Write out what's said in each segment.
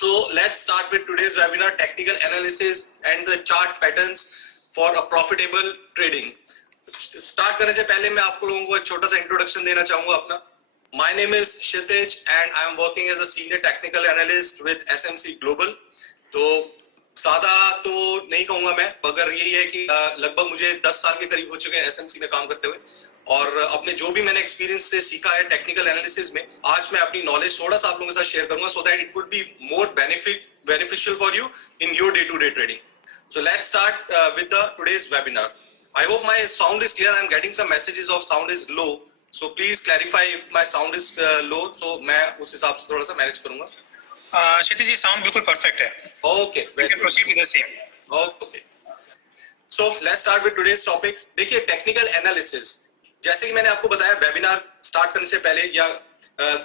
So let's start with today's webinar, technical analysis and the chart patterns for a profitable trading. Start करने से पहले मैं आपको लोगों को एक छोटा सा इंट्रोडक्शन देना चाहूंगा अपना. My name is Kshitij and I am working as a senior technical analyst with SMC Global. तो सादा तो नहीं कहूंगा मैं, मगर यही है कि लगभग मुझे 10 साल के करीब हो चुके हैं SMC में काम करते हुए, और अपने जो भी मैंने एक्सपीरियंस से सीखा है टेक्निकल एनालिसिस में, आज मैं अपनी नॉलेज थोड़ा सा आप लोगों के साथ शेयर करूंगा, so that it would be more beneficial for you in your day to day trading. So let's start with the today's webinar. I hope my sound is clear. I'm getting some messages of sound is low, so please clarify if my sound is low. So मैं उस हिसाब से थोड़ा सा manage करूंगा. क्षितिज जी, sound बिल्कुल perfect है. Okay, we can proceed with the same. Okay. So let's start with today's topic. देखिए, टेक्निकल एनालिसिस, जैसे कि मैंने आपको बताया वेबिनार स्टार्ट करने से पहले, या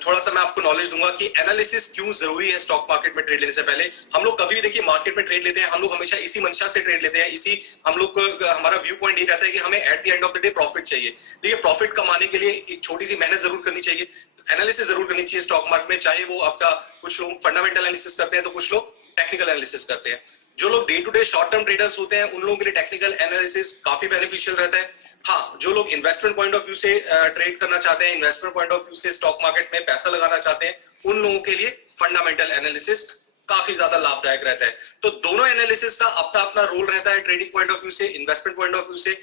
थोड़ा सा मैं आपको नॉलेज दूंगा कि एनालिसिस क्यों जरूरी है स्टॉक मार्केट में ट्रेड लेने से पहले. हम लोग कभी भी देखिए मार्केट में ट्रेड लेते हैं, हम लोग हमेशा इसी मंशा से ट्रेड लेते हैं, इसी हम लोग को हमारा व्यू पॉइंट ये रहता है कि हमें eight the end of the day profit चाहिए. देखिए, प्रॉफिट कमाने के लिए एक छोटी सी मेहनत जरूर करनी चाहिए, एनालिसिस जरूर करनी चाहिए स्टॉक मार्केट में, चाहे वो आपका कुछ लोग फंडामेंटल एनालिसिस करते हैं तो कुछ लोग टेक्निकल एनालिसिस करते हैं. जो लोग day to day short term traders होते हैं उन लोगों के लिए टेक्निकल एनालिसिस काफी बेनिफिशियल रहता है. हाँ, जो लोग इन्वेस्टमेंट पॉइंट ऑफ व्यू से ट्रेड करना चाहते हैं, इन्वेस्टमेंट पॉइंट ऑफ व्यू से स्टॉक मार्केट में पैसा लगाना चाहते हैं, उन लोगों के लिए फंडामेंटल एनालिसिस काफी ज्यादा लाभदायक रहता है. तो दोनों एनालिसिस का अपना अपना रोल रहता है, ट्रेडिंग पॉइंट ऑफ व्यू से, इन्वेस्टमेंट पॉइंट ऑफ व्यू से.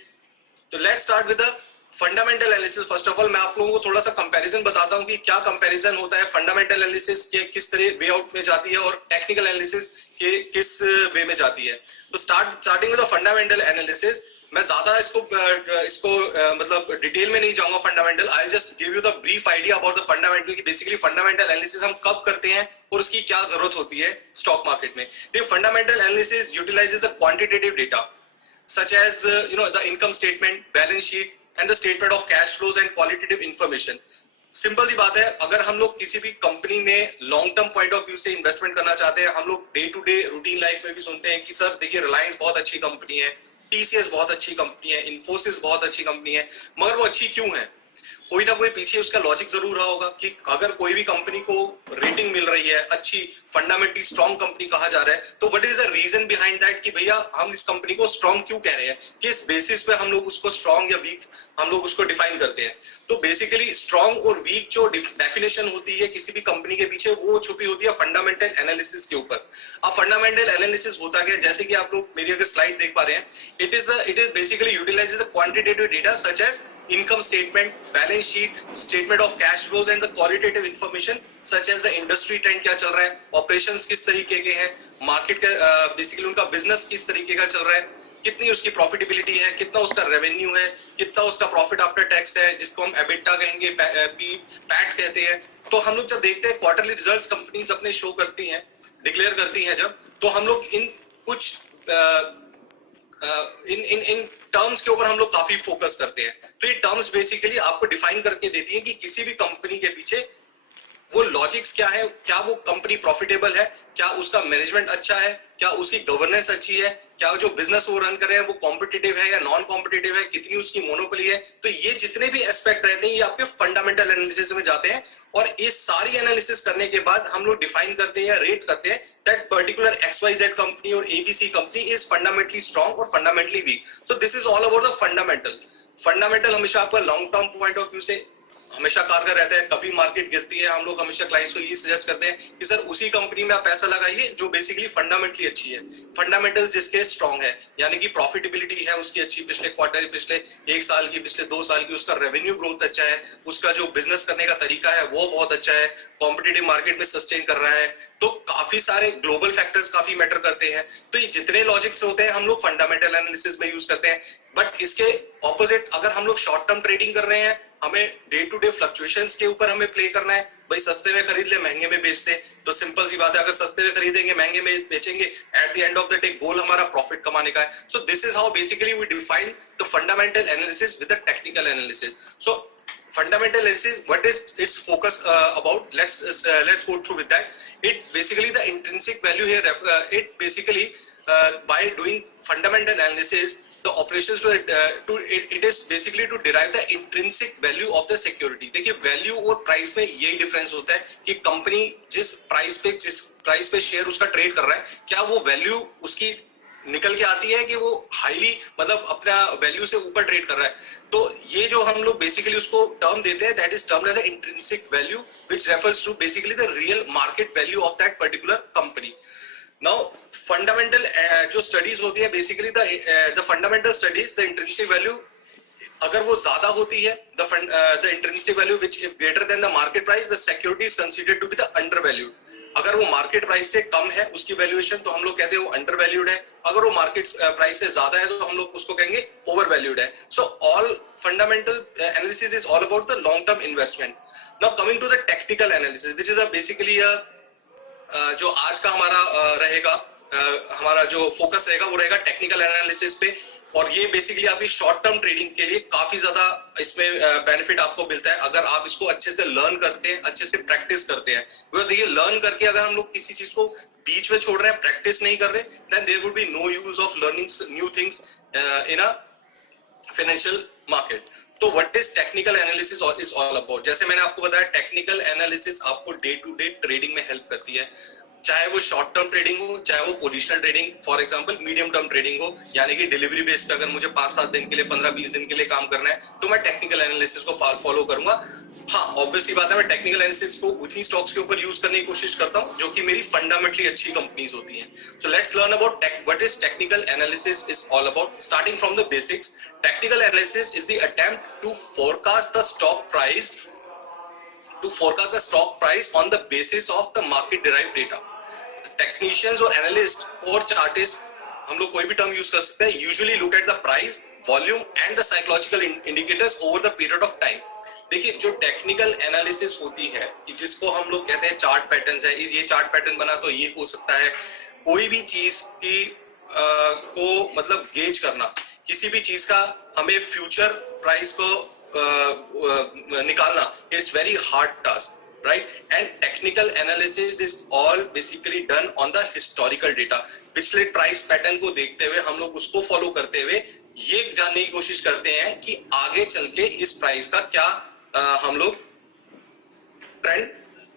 तो let's start with the fundamental analysis. First of all मैं आप लोगों को थोड़ा सा कंपैरिजन बताता हूं कि क्या कंपैरिजन होता है, फंडामेंटल एनालिसिस के किस तरह वे आउट में जाती है और टेक्निकल एनालिसिस के किस वे में जाती है. तो starting with the fundamental analysis, मैं ज्यादा इसको मतलब डिटेल में नहीं जाऊंगा fundamental. I just give you the brief idea about the fundamental कि बेसिकली फंडामेंटल एनालिसिस हम कब करते हैं और उसकी क्या जरूरत होती है स्टॉक मार्केट में. देखिए, fundamental analysis utilises the quantitative data such as the income statement, balance sheet and the statement of cash flows and qualitative information. Simple सी बात है, अगर हम लोग किसी भी कंपनी में long term point of view से इन्वेस्टमेंट करना चाहते हैं, हम लोग day to day routine life में भी सुनते हैं कि सर देखिए रिलायंस बहुत अच्छी कंपनी है, टीसीएस बहुत अच्छी कंपनी है, इन्फोसिस बहुत अच्छी कंपनी है, मगर वो अच्छी क्यों है? कोई ना कोई पीछे उसका लॉजिक जरूर रहा होगा कि अगर कोई भी कंपनी को रेटिंग मिल रही है, अच्छी फंडामेंटली स्ट्रॉन्ग कंपनी कहा जा रहा है, तो what is the reason behind that कि भैया हम इस कंपनी को स्ट्रॉन्ग क्यों कह रहे हैं, किस बेसिस पे हम लोग उसको स्ट्रॉन्ग या वीक हम लोग उसको डिफाइन करते हैं. तो बेसिकली स्ट्रॉन्ग और वीक जो डेफिनेशन होती है किसी भी कंपनी के पीछे, वो छुपी होती है फंडामेंटल एनालिसिस के ऊपर. अब फंडामेंटल एनालिसिस होता क्या, जैसे कि आप लोग मेरी अगर स्लाइड देख पा रहे हैं, it is basically utilizes the quantitative data such as income statement, balance sheet, statement of cash flows and the qualitative information such as the industry trend क्या चल रहा है, operations किस तरीके के हैं, market का basically उनका business किस तरीके का चल रहा है, कितनी उसकी profitability है, कितना उसका revenue है, कितना उसका profit after tax है, जिसको हम EBITDA कहेंगे, PAT कहते हैं. तो हम लोग जब देखते हैं quarterly results कंपनीज अपने शो करती हैं, डिक्लेयर करती हैं जब, तो हम लोग इन कुछ इन टर्म्स के ऊपर हम लोग काफी फोकस करते हैं. तो ये टर्म्स बेसिकली आपको डिफाइन करके देती है कि किसी भी कंपनी के पीछे वो लॉजिक्स क्या है, क्या वो कंपनी प्रॉफिटेबल है, क्या उसका मैनेजमेंट अच्छा है, क्या उसकी गवर्नेंस अच्छी है, क्या जो बिजनेस वो रन कर रहे हैं वो कॉम्पिटिटिव है या नॉन कॉम्पिटिटिव है, कितनी उसकी मोनोपोली है. तो ये जितने भी एस्पेक्ट रहते हैं ये आपके फंडामेंटल एनालिसिस में जाते हैं, और इस सारी एनालिसिस करने के बाद हम लोग डिफाइन करते हैं या रेट करते हैं दैट पर्टिकुलर XYZ कंपनी और ABC company is fundamentally strong और fundamentally weak. So this is all about the fundamental. Fundamental हमेशा आपका long term point of view से हमेशा कारगर रहता है. कभी मार्केट गिरती है, हम लोग हमेशा क्लाइंट्स को ये सजेस्ट करते हैं कि सर उसी कंपनी में आप पैसा लगाइए जो बेसिकली फंडामेंटली अच्छी है, फंडामेंटल जिसके स्ट्रॉन्ग है, यानी कि प्रॉफिटेबिलिटी है उसकी अच्छी, पिछले क्वार्टर, पिछले 1 साल की, पिछले 2 साल की, उसका रेवेन्यू ग्रोथ अच्छा है, उसका जो बिजनेस करने का तरीका है वो बहुत अच्छा है, कॉम्पिटिटिव मार्केट में सस्टेन कर रहा है. तो काफी सारे ग्लोबल फैक्टर्स काफी मैटर करते हैं. तो ये जितने लॉजिक्स होते हैं हम लोग फंडामेंटल एनालिसिस में यूज करते हैं. बट इसके ऑपोजिट अगर हम लोग शॉर्ट टर्म ट्रेडिंग कर रहे हैं, हमें डे टू डे फ्लक्चुएशंस के ऊपर हमें प्ले करना है, भाई सस्ते में खरीद ले महंगे में बेच दे. तो सिंपल सी बात है, अगर सस्ते में खरीदेंगे महंगे में बेचेंगे, at the end of the day goal हमारा प्रॉफिट कमाने का है. So this is how basically we define the fundamental analysis with the technical analysis. So fundamental analysis, what is its focus about? Let's go through with that. It basically the intrinsic value here, it basically by doing fundamental analysis the operations it is basically to derive the intrinsic value of the security. देखिए value और price में यही difference होता है कि company जिस price पे share उसका ट्रेड कर रहा है, क्या वो वैल्यू उसकी निकल के आती है कि वो हाईली मतलब अपना वैल्यू से ऊपर ट्रेड कर रहा है. तो ये जो हम लोग बेसिकली उसको टर्म देते हैं, that is termed as intrinsic value which refers to basically the real market value of that particular company. Now fundamental जो स्टडीज होती है basically the fundamental studies, the intrinsic value अगर वो ज्यादा होती है, the intrinsic value which if greater than the market price, the security is considered to be the under valued. अगर वो मार्केट प्राइस से कम है उसकी वैल्यूएशन, तो हम लोग कहते हैं वो अंडर वैल्यूड है. अगर वो मार्केट प्राइस से ज्यादा है तो हम लोग उसको कहेंगे ओवर वैल्यूड है. So all fundamental analysis is all about the long term investment. Now coming to the technical analysis, which is basically जो आज का हमारा रहेगा, हमारा जो फोकस रहेगा वो रहेगा टेक्निकल एनालिसिस पे. और ये बेसिकली आपकी शॉर्ट टर्म ट्रेडिंग के लिए काफी ज्यादा इसमें बेनिफिट आपको मिलता है अगर आप इसको अच्छे से लर्न करते हैं, अच्छे से प्रैक्टिस करते हैं. बिकॉज देखिए लर्न करके अगर हम लोग किसी चीज को बीच में छोड़ रहे हैं, प्रैक्टिस नहीं कर रहे, then there would be no use of learning new things in a financial market. तो what is technical analysis is all about. जैसे मैंने आपको बताया टेक्निकल एनालिसिस आपको डे टू डे ट्रेडिंग में हेल्प करती है, चाहे वो शॉर्ट टर्म ट्रेडिंग हो, चाहे वो positional trading, for example medium term trading हो, यानी कि डिलीवरी बेस पे अगर मुझे 5-7 दिन के लिए, 15-20 दिन के लिए काम करना है तो मैं टेक्निकल एनालिसिस को फॉलो करूंगा. हाँ ऑब्वियसली बात है, मैं टेक्निकल एनालिसिस को उसी स्टॉक्स के ऊपर यूज करने की कोशिश करता हूँ जो कि मेरी फंडामेंटली अच्छी कंपनीज होती हैं. So let's learn about what is technical analysis is all about. Starting from the basics, technical analysis is the attempt to forecast the stock price on the basis of the market derived data. Technicians और analyst और chartists, हम लोग कोई भी term use कर सकते हैं, usually look at the price, volume and the psychological indicators over the period of time. देखिए जो टेक्निकल एनालिसिस होती है कि जिसको हम लोग कहते हैं चार्ट पैटर्न्स है, ये चार्ट पैटर्न बना तो ये हो सकता है, कोई भी चीज की को मतलब गेज करना, किसी भी चीज का हमें फ्यूचर प्राइस को निकालना, it's very hard task, right? And technical analysis is all basically done on the historical data. पिछले प्राइस पैटर्न को देखते हुए हम लोग उसको फॉलो करते हुए ये जानने की कोशिश करते हैं कि आगे चल के इस प्राइस का क्या हम लोग ट्रेंड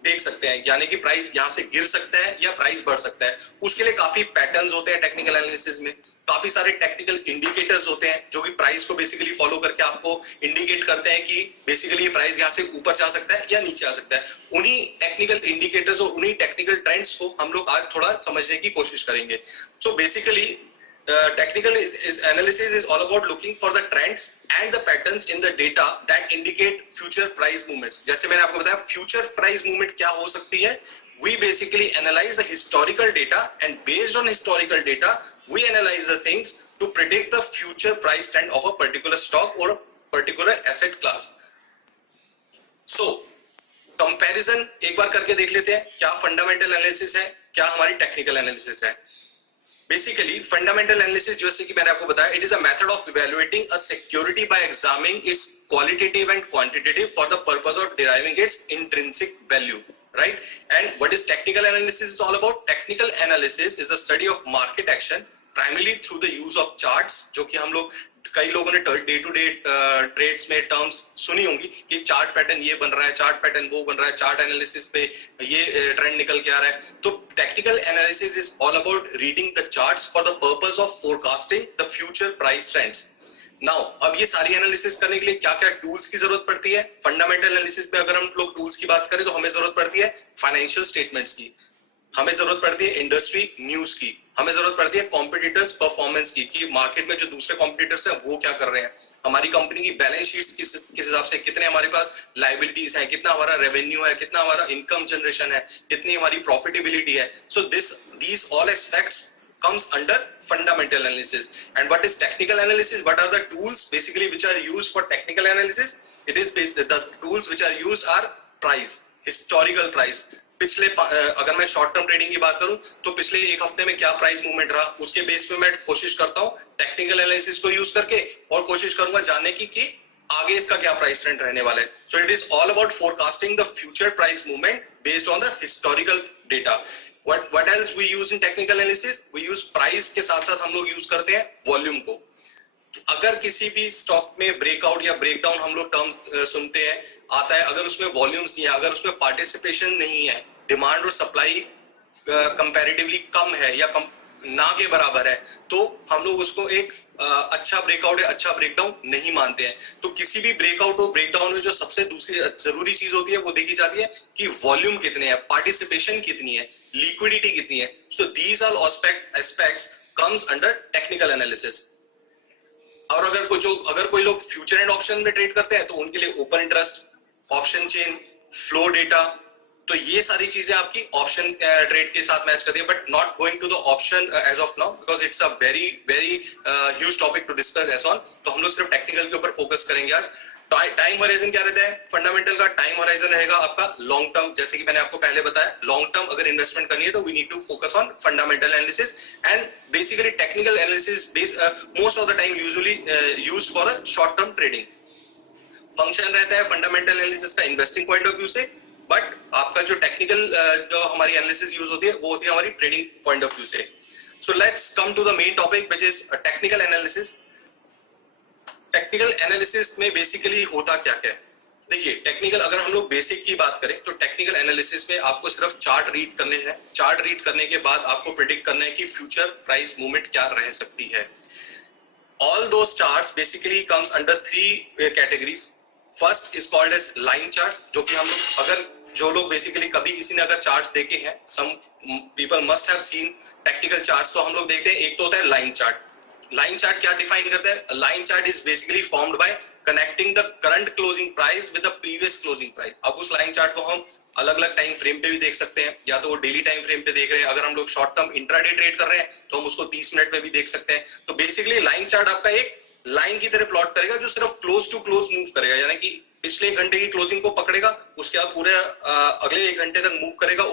देख सकते हैं, यानी कि प्राइस यहां से गिर सकता है या प्राइस बढ़ सकता है. उसके लिए काफी पैटर्न्स होते हैं टेक्निकल एनालिसिस में, काफी सारे टेक्निकल इंडिकेटर्स होते हैं जो कि प्राइस को बेसिकली फॉलो करके आपको इंडिकेट करते हैं कि बेसिकली ये प्राइस यहां से ऊपर जा सकता है या नीचे आ सकता है. उन्हीं टेक्निकल इंडिकेटर्स और उन्हीं टेक्निकल ट्रेंड्स को हम लोग आज थोड़ा समझने की कोशिश करेंगे. So basically technical analysis is all about looking for the trends and the patterns in the data that indicate future price movements. जैसे मैंने आपको बताया future price movement क्या हो सकती है. We basically analyze the historical data and based on historical data we analyze the things to predict the future price trend of a particular stock or a particular asset class. So comparison एक बार करके देख लेते हैं, क्या fundamental analysis है, क्या हमारी technical analysis है. बेसिकली फंडामेंटल एनालिसिस जैसे कि मैंने आपको बताया, it is a method of evaluating a security bye examining it's qualitative and quantitative for the purpose of deriving it's intrinsic value, right? And what is technical analysis is all about. Technical analysis is the study of market action primarily through the use of charts, जो कि हम लोग कई लोगों ने day to day trades में terms सुनी होंगी कि चार्ट पैटर्न ये बन रहा है, चार्ट पैटर्न वो बन रहा है, चार्ट एनालिसिस पे ये ट्रेंड निकल के आ रहा है. तो technical analysis is all about reading the charts for the purpose of forecasting the future price trends. Now अब ये सारी एनालिसिस करने के लिए क्या क्या टूल्स की जरूरत पड़ती है. फंडामेंटल एनालिसिस में अगर हम लोग टूल्स की बात करें तो हमें जरूरत पड़ती है फाइनेंशियल स्टेटमेंट्स की, हमें जरूरत पड़ती है इंडस्ट्री न्यूज की, हमें जरूरत पड़ती है कॉम्पिटिटर्स परफॉर्मेंस की, कि मार्केट में जो दूसरे कॉम्पिटिटर्स हैं वो क्या कर रहे हैं, हमारी कंपनी की बैलेंस शीट्स किस हिसाब से, कितने हमारे पास लायबिलिटीज हैं, कितना हमारा रेवेन्यू है, कितना हमारा इनकम जनरेशन है, कितनी हमारी प्रॉफिटेबिलिटी है. So these all aspects comes under fundamental analysis. And what is technical analysis? What are the tools basically which are used for technical analysis? It is the tools which are used are price, historical price. पिछले अगर मैं short term trading की बात करूं तो पिछले एक हफ्ते में क्या प्राइस मूवमेंट रहा, उसके बेस पे मैं कोशिश करता हूं टेक्निकल एनालिसिस को यूज करके, और कोशिश करूंगा जानने की कि आगे इसका क्या प्राइस ट्रेंड रहने वाला है. सो it is all about forecasting the future price movement based on the historical data. What else we use in technical analysis? We use price के साथ साथ हम लोग यूज करते हैं वॉल्यूम को. अगर किसी भी स्टॉक में ब्रेकआउट या ब्रेकडाउन हम लोग टर्म सुनते हैं आता है, अगर उसमें वॉल्यूम्स नहीं है, अगर उसमें पार्टिसिपेशन नहीं है, डिमांड और सप्लाई कंपैरेटिवली कम है या कम ना के बराबर है, तो हम लोग उसको एक अच्छा ब्रेकआउट या अच्छा ब्रेकडाउन नहीं मानते हैं। तो किसी भी ब्रेकआउट और ब्रेकडाउन में जो सबसे दूसरी जरूरी चीज होती है वो देखी जाती है कि वॉल्यूम कितने हैं, पार्टिसिपेशन कितनी है, लिक्विडिटी कितनी है। So these are aspects comes under technical analysis. और अगर कोई लोग फ्यूचर एंड ऑप्शन में ट्रेड करते हैं तो उनके लिए open interest, option chain, flow data, तो ये सारी चीजें आपकी ऑप्शन ट्रेड के साथ मैच करती है। But not going to the option as of now because it's a very very huge topic to discuss as on. तो हम लोग सिर्फ टेक्निकल के ऊपर फोकस करेंगे आज। टाइम होराइजन क्या रहता है? फंडामेंटल का टाइम होराइजन रहेगा आपका लॉन्ग टर्म, जैसे कि मैंने आपको पहले बताया लॉन्ग टर्म अगर इन्वेस्टमेंट करनी है तो we need to focus on fundamental analysis and basically technical analysis most of the time usually used for a short term trading. Function रहता है फंडामेंटल एनालिसिस का इन्वेस्टिंग पॉइंट ऑफ व्यू से, but आपका जो technical जो हमारी analysis use होती है वो होती है हमारी ट्रेडिंग पॉइंट ऑफ व्यू से। So let's come to the main topic which is technical analysis. Technical analysis में बेसिकली होता क्या क्या है? देखिए टेक्निकल अगर हम लोग बेसिक की बात करें तो टेक्निकल एनालिसिस में आपको सिर्फ चार्ट रीड करने हैं। चार्ट रीड करने के बाद आपको प्रिडिक्ट करना है कि फ्यूचर प्राइस मूवमेंट क्या रह सकती है। All those charts basically comes under three categories. First is called as line charts, जो कि हम लोग अगर जो लोग बेसिकली कभी किसी ने अगर चार्ट्स देखे हैं, some people must have seen technical charts, तो हम लोग देखते हैं एक तो होता है लाइन चार्ट। लाइन चार्ट क्या डिफाइन करता है? Line chart is basically formed by connecting the current closing price with the previous closing price. अब उस लाइन चार्ट को हम अलग अलग टाइम फ्रेम पे भी देख सकते हैं, या तो वो डेली टाइम फ्रेम पे देख रहे हैं, अगर हम लोग शॉर्ट टर्म इंट्राडे ट्रेड कर रहे हैं तो हम उसको 30 मिनट पे भी देख सकते हैं। तो बेसिकली लाइन चार्ट आपका एक लाइन की तरह प्लॉट करेगा जो सिर्फ क्लोज टू क्लोज मूव करेगा, यानी कि पिछले एक घंटे की क्लोजिंग को पकड़ेगा, उसके बाद पूरे अगले एक घंटे तक मूव करेगा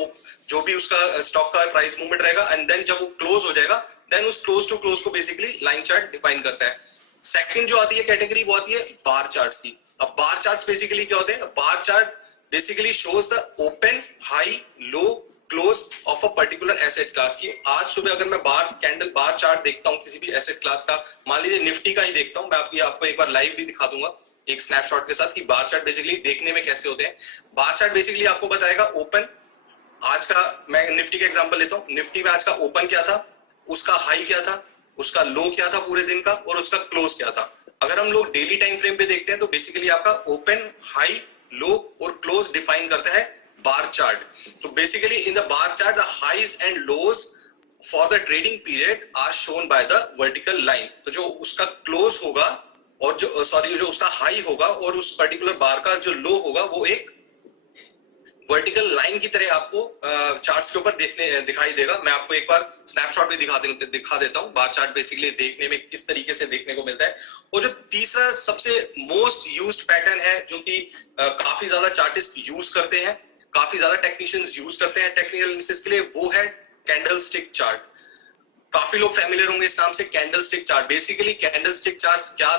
जो भी उसका स्टॉक का प्राइस मूवमेंट रहेगा, एंड देन जब वो क्लोज हो जाएगा देन उस क्लोज टू क्लोज को बेसिकली लाइन चार्ट डिफाइन करता है। सेकंड जो आती है कैटेगरी वो आती है बार चार्ट्स की। अब बार चार्ट्स बेसिकली क्या होते हैं? Bar chart basically shows the open, high, low, close of a particular asset class की। आज सुबह अगर मैं बार चार्ट देखता हूं किसी भी एसेट क्लास का, मान लीजिए निफ्टी का ही देखता हूं, मैं आपको एक बार लाइव भी दिखा दूंगा एक स्नैपशॉट के साथ कि बार चार्ट बेसिकली देखने में कैसे होते हैं। बार चार्ट बेसिकली आपको बताएगा ओपन, आज का मैं निफ्टी का एग्जांपल लेता हूं, निफ्टी में आज का ओपन क्या था, उसका हाई क्या था, उसका लो क्या था पूरे दिन का, और उसका क्लोज क्या था। अगर हम लोग डेली टाइम फ्रेम पे देखते हैं तो बेसिकली आपका ओपन, हाई, लो और क्लोज डिफाइन करता है बार चार्ट। तो basically in the bar chart the highs and lows for the trading period are shown by the vertical line. तो जो उसका क्लोज होगा और जो उसका हाई होगा और उस पर्टिकुलर बार का जो लो होगा वो एक वर्टिकल लाइन की तरह आपको चार्ट्स के ऊपर दिखाई देगा। मैं आपको एक बार स्नैपशॉट भी दिखा देता हूं बार चार्ट बेसिकली देखने में किस तरीके से देखने को मिलता है। और जो तीसरा सबसे मोस्ट यूज्ड पैटर्न है जो कि काफी ज्यादा चार्टिस्ट यूज करते हैं, काफी ज्यादा टेक्नीशियंस यूज करते हैं टेक्निकल एनालिसिस के लिए, वो है कैंडलस्टिक चार्ट। काफी लोग फैमिलियर होंगे इस नाम से, candlestick chart. Basically candlestick charts क्या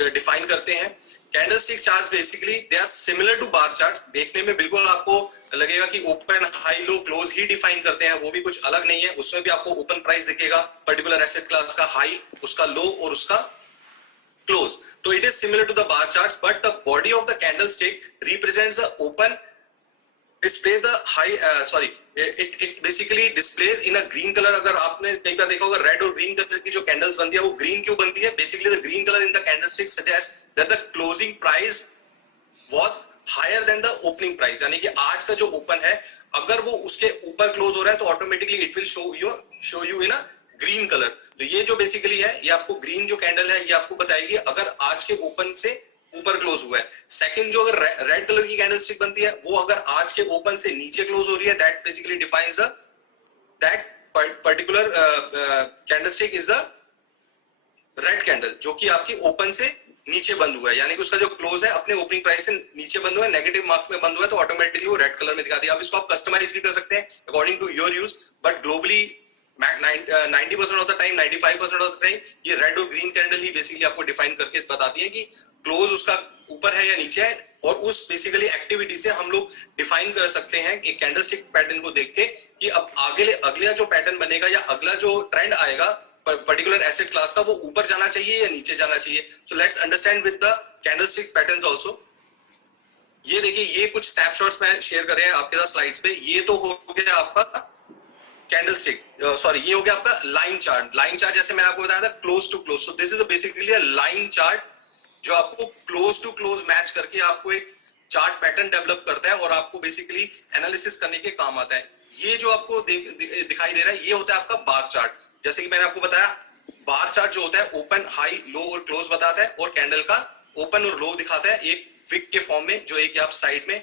डिफाइन करते हैं? Candlestick charts basically they are similar to bar charts. देखने में बिल्कुल आपको लगेगा कि ओपन, हाई, लो, क्लोज ही डिफाइन करते हैं, वो भी कुछ अलग नहीं है। उसमें भी आपको ओपन प्राइस दिखेगा पर्टिकुलर एसेट क्लास का, हाई, उसका लो और उसका क्लोज। तो it is similar to the bar charts, but the body of the candlestick represents the open, display the high it basically displays in a green color। अगर आपने कई बार देखा होगा रेड और ग्रीन कलर की जो कैंडल्स बनती है वो ग्रीन क्यों बनती है? Basically the green colour in the candlestick suggest that the closing price was higher than the opening price, यानी कि आज का जो ओपन है अगर वो उसके ऊपर क्लोज हो रहा है तो automatically it will show you in a green colour. तो ये जो बेसिकली है ये आपको ग्रीन जो कैंडल है ये आपको बताएगी अगर आज के ओपन से ऊपर क्लोज हुआ है। सेकंड जो अगर रेड कलर की कैंडलस्टिक बनती है वो अगर आज के ओपन से नीचे क्लोज हो रही है, that basically defines that particular candlestick is the red candle जो कि आपकी ओपन से नीचे बंद हुआ है, यानी कि उसका जो क्लोज है अपने ओपनिंग प्राइस से नीचे बंद हुआ है, नेगेटिव मार्क में बंद हुआ है, तो ऑटोमेटिकली वो रेड कलर में दिखा दिया। अब इसको आप कस्टमाइज भी कर सकते हैं according to your use, but globally 90% of the time, 95% of the time ये रेड और ग्रीन कैंडल ही बेसिकली आपको डिफाइन करके बताती है कि क्लोज उसका ऊपर है या नीचे है। और उस बेसिकली एक्टिविटी से हम लोग डिफाइन कर सकते हैं एक कैंडलस्टिक पैटर्न को देख के कि अब अगला जो पैटर्न बनेगा या अगला जो ट्रेंड आएगा पर्टिकुलर एसेट क्लास का वो ऊपर जाना चाहिए या नीचे जाना चाहिए. So let's understand with the candlestick patterns also. ये देखिए, ये कुछ स्नैपशॉट्स मैं शेयर कर रहे हैं आपके साथ स्लाइड्स पे. ये तो हो गया आपका कैंडलस्टिक, सॉरी ये हो गया आपका लाइन चार्ट. लाइन चार्ट जैसे मैंने आपको बताया था close to close. So this is basically a line chart जो आपको क्लोज टू क्लोज मैच करके आपको एक चार्ट पैटर्न डेवलप करता है और आपको बेसिकली एनालिसिस करने के काम आता है. ये जो आपको दिखाई दे रहा है ये होता है आपका बार चार्ट. जैसे कि मैंने आपको बताया, बार चार्ट जो होता है ओपन, हाई, लो और क्लोज बताता है और कैंडल का ओपन और लो दिखाता है एक विक के फॉर्म में, जो एक आप साइड में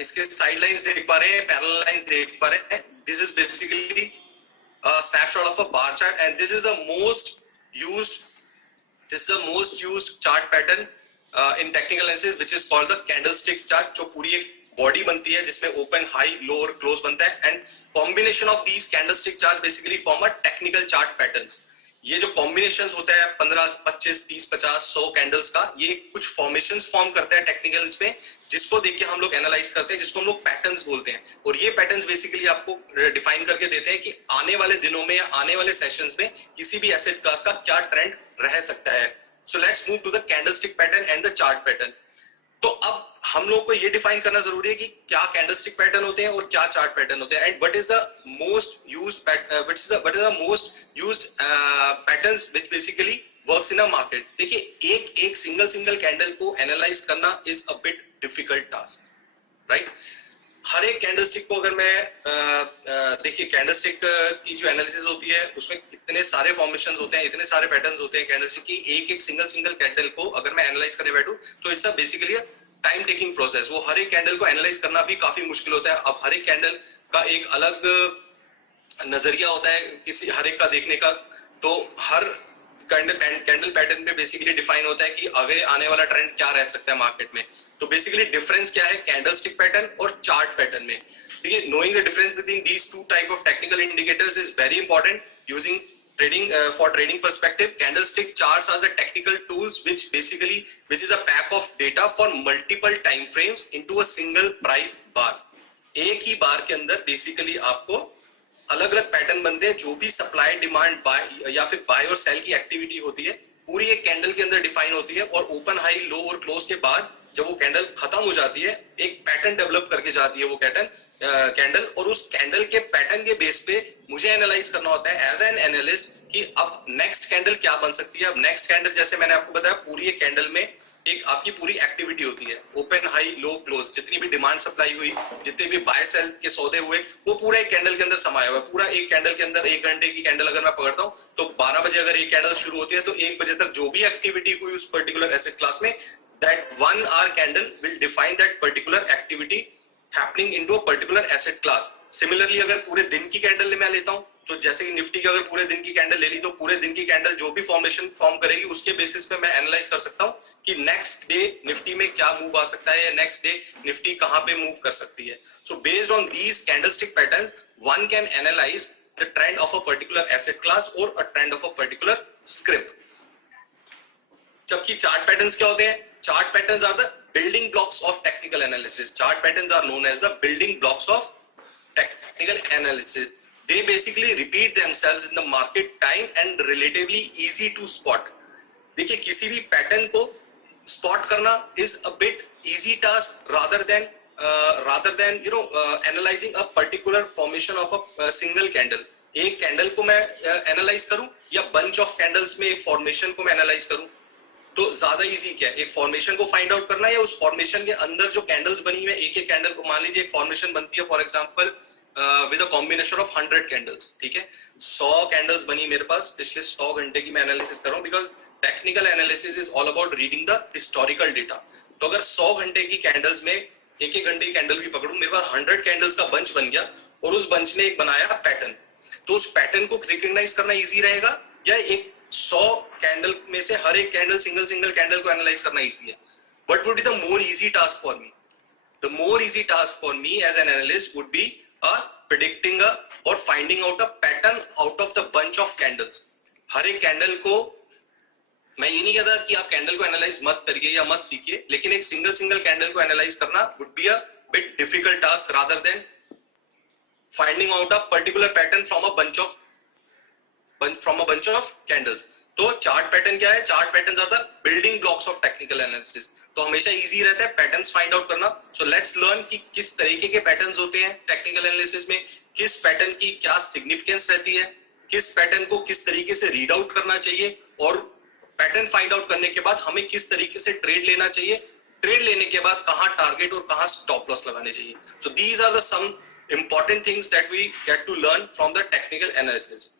इसके साइड लाइंस देख पा रहे हैं, पैरेलल लाइंस देख पा रहे हैं. This is basically snapshot of a bar chart and this is the most used chart pattern in technical analysis which is called the candlesticks chart. जो पूरी एक बॉडी बनती है जिसमें ओपन, हाई, लो और क्लोज बनता है and combination of these candlestick chart basically form a technical chart patterns. ये जो कॉम्बिनेशंस होता है 15, 25, 30, 50, 100 कैंडल्स का, ये कुछ फॉर्मेशंस फॉर्म करता है टेक्निकल्स में, जिसको देख के हम लोग एनालाइज करते हैं, जिसको हम लोग पैटर्न्स बोलते हैं. और ये पैटर्न्स बेसिकली आपको डिफाइन करके देते हैं कि आने वाले दिनों में या आने वाले सेशंस में किसी भी एसेट क्लास का क्या ट्रेंड रह सकता है. So let's move to the candlestick pattern and the chart pattern. तो अब हम लोग को ये डिफाइन करना जरूरी है कि क्या कैंडलस्टिक पैटर्न होते हैं और क्या चार्ट पैटर्न होते हैं, and what is the most used patterns which basically works in a market. देखिए, एक सिंगल कैंडल को एनालाइज करना is a bit difficult task, right. हर एक कैंडलस्टिक को अगर मैं देखिए, कैंडलस्टिक की जो एनालिसिस होती है उसमें इतने सारे फॉर्मेशंस होते हैं, इतने सारे पैटर्न्स होते हैं कैंडलस्टिक की. एक सिंगल कैंडल को अगर मैं एनालाइज करने बैठूं तो it's a basically time taking process. वो हर एक कैंडल को एनालाइज करना भी काफी मुश्किल होता है. अब हर एक कैंडल का एक अलग नजरिया होता है किसी हर एक का देखने का. तो हर कैंडल पैटर्न पे बेसिकली डिफाइन होता है कि आगे आने वाला ट्रेंड क्या रह सकता है मार्केट में. तो बेसिकली डिफरेंस क्या है कैंडलस्टिक पैटर्न और चार्ट पैटर्न में. देखिए, knowing the difference between these two type of technical indicators is very important using trading perspective. Candlestick charts are the technical tools which is a pack of data for multiple time frames into a single price bar. एक ही बार के अंदर basically आपको अलग अलग pattern बनते हैं. जो भी सप्लाई, डिमांड, बाय या फिर बाय और सेल की एक्टिविटी होती है पूरी एक कैंडल के अंदर डिफाइन होती है. और ओपन, हाई, लो और क्लोज के बाद जब वो कैंडल खत्म हो जाती है एक पैटर्न डेवलप करके जाती है वो कैंडल. और उस कैंडल के पैटर्न के बेस पे मुझे एनालाइज करना होता है एज एन एनालिस्ट कि अब नेक्स्ट कैंडल क्या बन सकती है. अब नेक्स्ट कैंडल जैसे मैंने आपको बताया पूरी एक कैंडल में एक आपकी पूरी एक्टिविटी होती है. ओपन, हाई, लो, क्लोज, जितनी भी डिमांड सप्लाई हुई, जितने भी बाय सेल के सौदे हुए, वो पूरा एक कैंडल के अंदर समाया हुआ है. पूरा एक कैंडल के अंदर 1 घंटे की कैंडल अगर मैं पकड़ता हूँ तो 12 बजे अगर एक कैंडल शुरू होती है तो 1 बजे तक जो भी एक्टिविटी हुई उस पर्टिकुलर एसेट क्लास में, that 1 hour candle will define that particular activity happening into a particular asset class. Similarly, अगर पूरे दिन की कैंडल मैं लेता हूं तो जैसे कि निफ्टी की अगर पूरे दिन की कैंडल ले ली तो पूरे दिन की कैंडल जो भी फॉर्मेशन फॉर्म करेगी उसके बेसिस पे मैं एनालाइज कर सकता हूं कि नेक्स्ट डे निफ्टी में क्या मूव आ सकता है या नेक्स्ट डे निफ्टी कहां पे मूव कर सकती है. So based on these candlestick patterns one can analyse the trend of a particular asset class और a trend of a particular script. जबकि चार्ट पैटर्न्स क्या होते हैं? Chart patterns are the building blocks of technical analysis. Chart patterns are known as the building blocks of technical analysis. They basically repeat themselves in the market time and relatively easy to spot. देखिए, किसी भी pattern को spot करना is a bit easy task rather than analyzing a particular formation of a single candle. एक candle को मैं analyse करूं या बंच ऑफ कैंडल्स में एक फॉर्मेशन को मैं एनालाइज करूं तो ज्यादा इजी क्या है? एक फॉर्मेशन को फाइंड आउट करना या उस फॉर्मेशन के अंदर जो कैंडल्स बनी हुई है एक कैंडल को, मान लीजिए एक फॉर्मेशन बनती है for example with a combination of 100 candles. ठीक है, 100 कैंडल्स बनी मेरे पास पिछले 100 घंटे की मैं एनालिसिस कर रहा हूं because technical analysis is all about reading the historical data. तो अगर 100 घंटे की कैंडल्स में एक घंटे की कैंडल भी पकड़ूं, मेरे पास 100 कैंडल्स का बंच बन गया और उस बंच ने एक बनाया पैटर्न. तो उस पैटर्न को रिकॉग्नाइज करना इजी रहेगा या एक 100 कैंडल में से हर एक कैंडल सिंगल कैंडल को एनालाइज करना इजी है? What would be the more easy task for me? The more easy task for me as an analyst would be predicting or finding out a pattern out of the bunch of candles. हर एक candle को मैं ये नहीं कहता कि आप candle को analyse मत करिए या मत सीखिए, लेकिन एक सिंगल कैंडल को एनालाइज करना would be a bit difficult task rather than finding out a particular pattern from a bunch of from a bunch of candles. तो चार्ट पैटर्न क्या है? Chart patterns are the building blocks of technical analysis. तो हमेशा easy रहता है patterns find out करना. सो let's learn कि किस तरीके के पैटर्न्स होते हैं टेक्निकल एनालिसिस में, किस पैटर्न की क्या सिग्निफिकेंस रहती है, किस पैटर्न को किस तरीके से रीड आउट करना चाहिए, और पैटर्न फाइंड आउट करने के बाद हमें किस तरीके से ट्रेड लेना चाहिए, ट्रेड लेने के बाद कहां टारगेट और कहां स्टॉप लॉस लगाने चाहिए. So these are the some important things that we get to learn from the technical analysis.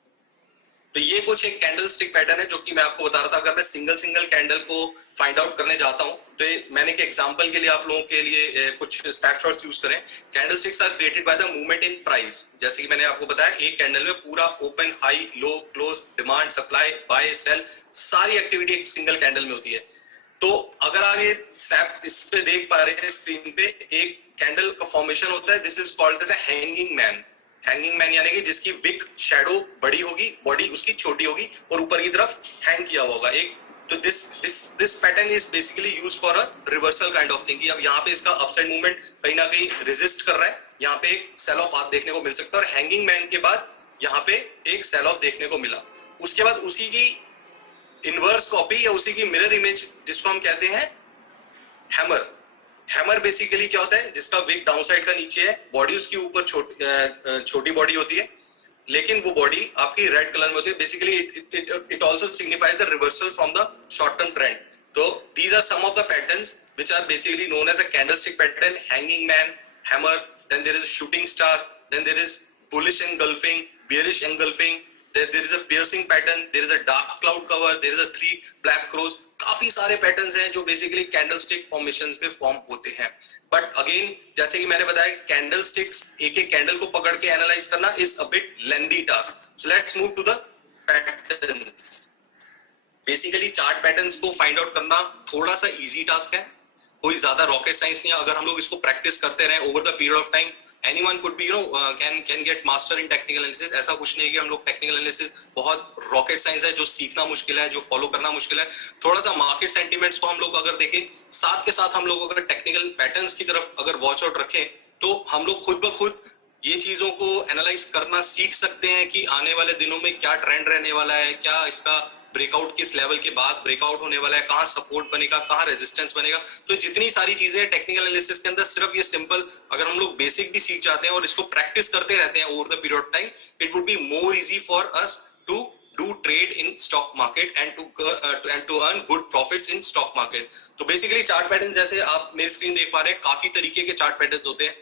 तो ये कुछ एक कैंडल स्टिक पैटर्न है जो कि मैं आपको बता रहा था. अगर मैं सिंगल कैंडल को फाइंड आउट करने जाता हूं तो मैंने एक एग्जांपल के लिए आप लोगों के लिए कुछ स्नैपशॉट्स यूज करें. Candlesticks are created by the movement in price. जैसे कि मैंने आपको बताया एक कैंडल में पूरा open, high, low, close, demand, supply, buy, sell, सारी एक्टिविटी एक सिंगल कैंडल में होती है. तो अगर आप ये स्नैप इस पे देख पा रहे हैं स्क्रीन पे, एक कैंडल का फॉर्मेशन होता है. This is called as a hanging man. Hanging man यानी कि जिसकी विक शैडो बड़ी होगी, बॉडी उसकी छोटी होगी और ऊपर की तरफ हैंग किया हुआ होगा एक. तो this pattern is basically used for a reversal kind of thing. अब यहाँ पे इसका अपसाइड मूवमेंट कहीं ना कहीं रेजिस्ट कर रहा है. यहाँ पे एक सेल ऑफ हाथ देखने को मिल सकता है और हैंगिंग मैन के बाद यहाँ पे एक सेल ऑफ देखने को मिला. उसके बाद उसी की इनवर्स कॉपी या उसी की मिरर इमेज जिसको हम कहते हैं हैमर. हैमर बेसिकली क्या होता है? जिसका विक डाउन साइड का नीचे है, बॉडी उसकी ऊपर छोटी बॉडी होती है, लेकिन वो बॉडी आपकी रेड कलर में होती है. Basically it also signifies the reversal from the short term trend. तो these are some of the patterns which are basically known as a candlestick pattern. Hanging man, hammer, then there is shooting star, then there is bullish engulfing, bearish engulfing, there is a piercing pattern, there is a dark cloud cover, there is a 3 black crows. काफी सारे patterns हैं जो basically candlestick formations में form होते हैं. But again जैसे कि मैंने बताया, कैंडलस्टिक्स एक एक कैंडल को पकड़ के एनालाइज करना is a bit lengthy task. So let's move to the patterns. Basically chart patterns को फाइंड आउट करना थोड़ा सा इजी टास्क है, कोई ज्यादा रॉकेट साइंस नहीं है. अगर हम लोग इसको प्रैक्टिस करते रहे over the period of time, anyone could be can get master in technical analysis. ऐसा कुछ नहीं है कि हम लोग टेक्निकल एनालिसिस बहुत रॉकेट साइंस है जो सीखना मुश्किल है, जो फॉलो करना मुश्किल है. थोड़ा सा मार्केट सेंटिमेंट्स को हम लोग अगर देखें, साथ के साथ हम लोग अगर टेक्निकल पैटर्न्स की तरफ अगर वॉच आउट रखें, तो हम लोग खुद ब खुद ये चीजों को एनालाइज करना सीख सकते हैं कि आने वाले दिनों में क्या ट्रेंड रहने वाला है, क्या इसका ब्रेकआउट किस लेवल के बाद ब्रेकआउट होने वाला है, कहां सपोर्ट बनेगा, कहां रेजिस्टेंस बनेगा. तो जितनी सारी चीजें टेक्निकल एनालिसिस के अंदर, सिर्फ ये सिंपल अगर हम लोग बेसिक भी सीख जाते हैं और इसको प्रैक्टिस करते रहते हैं over the period of time, it would be more easy for us to do trade in stock market and to earn good profits in stock market. तो बेसिकली चार्ट पैटर्न जैसे आप मेरी स्क्रीन देख पा रहे हैं, काफी तरीके के चार्ट पैटर्न होते हैं.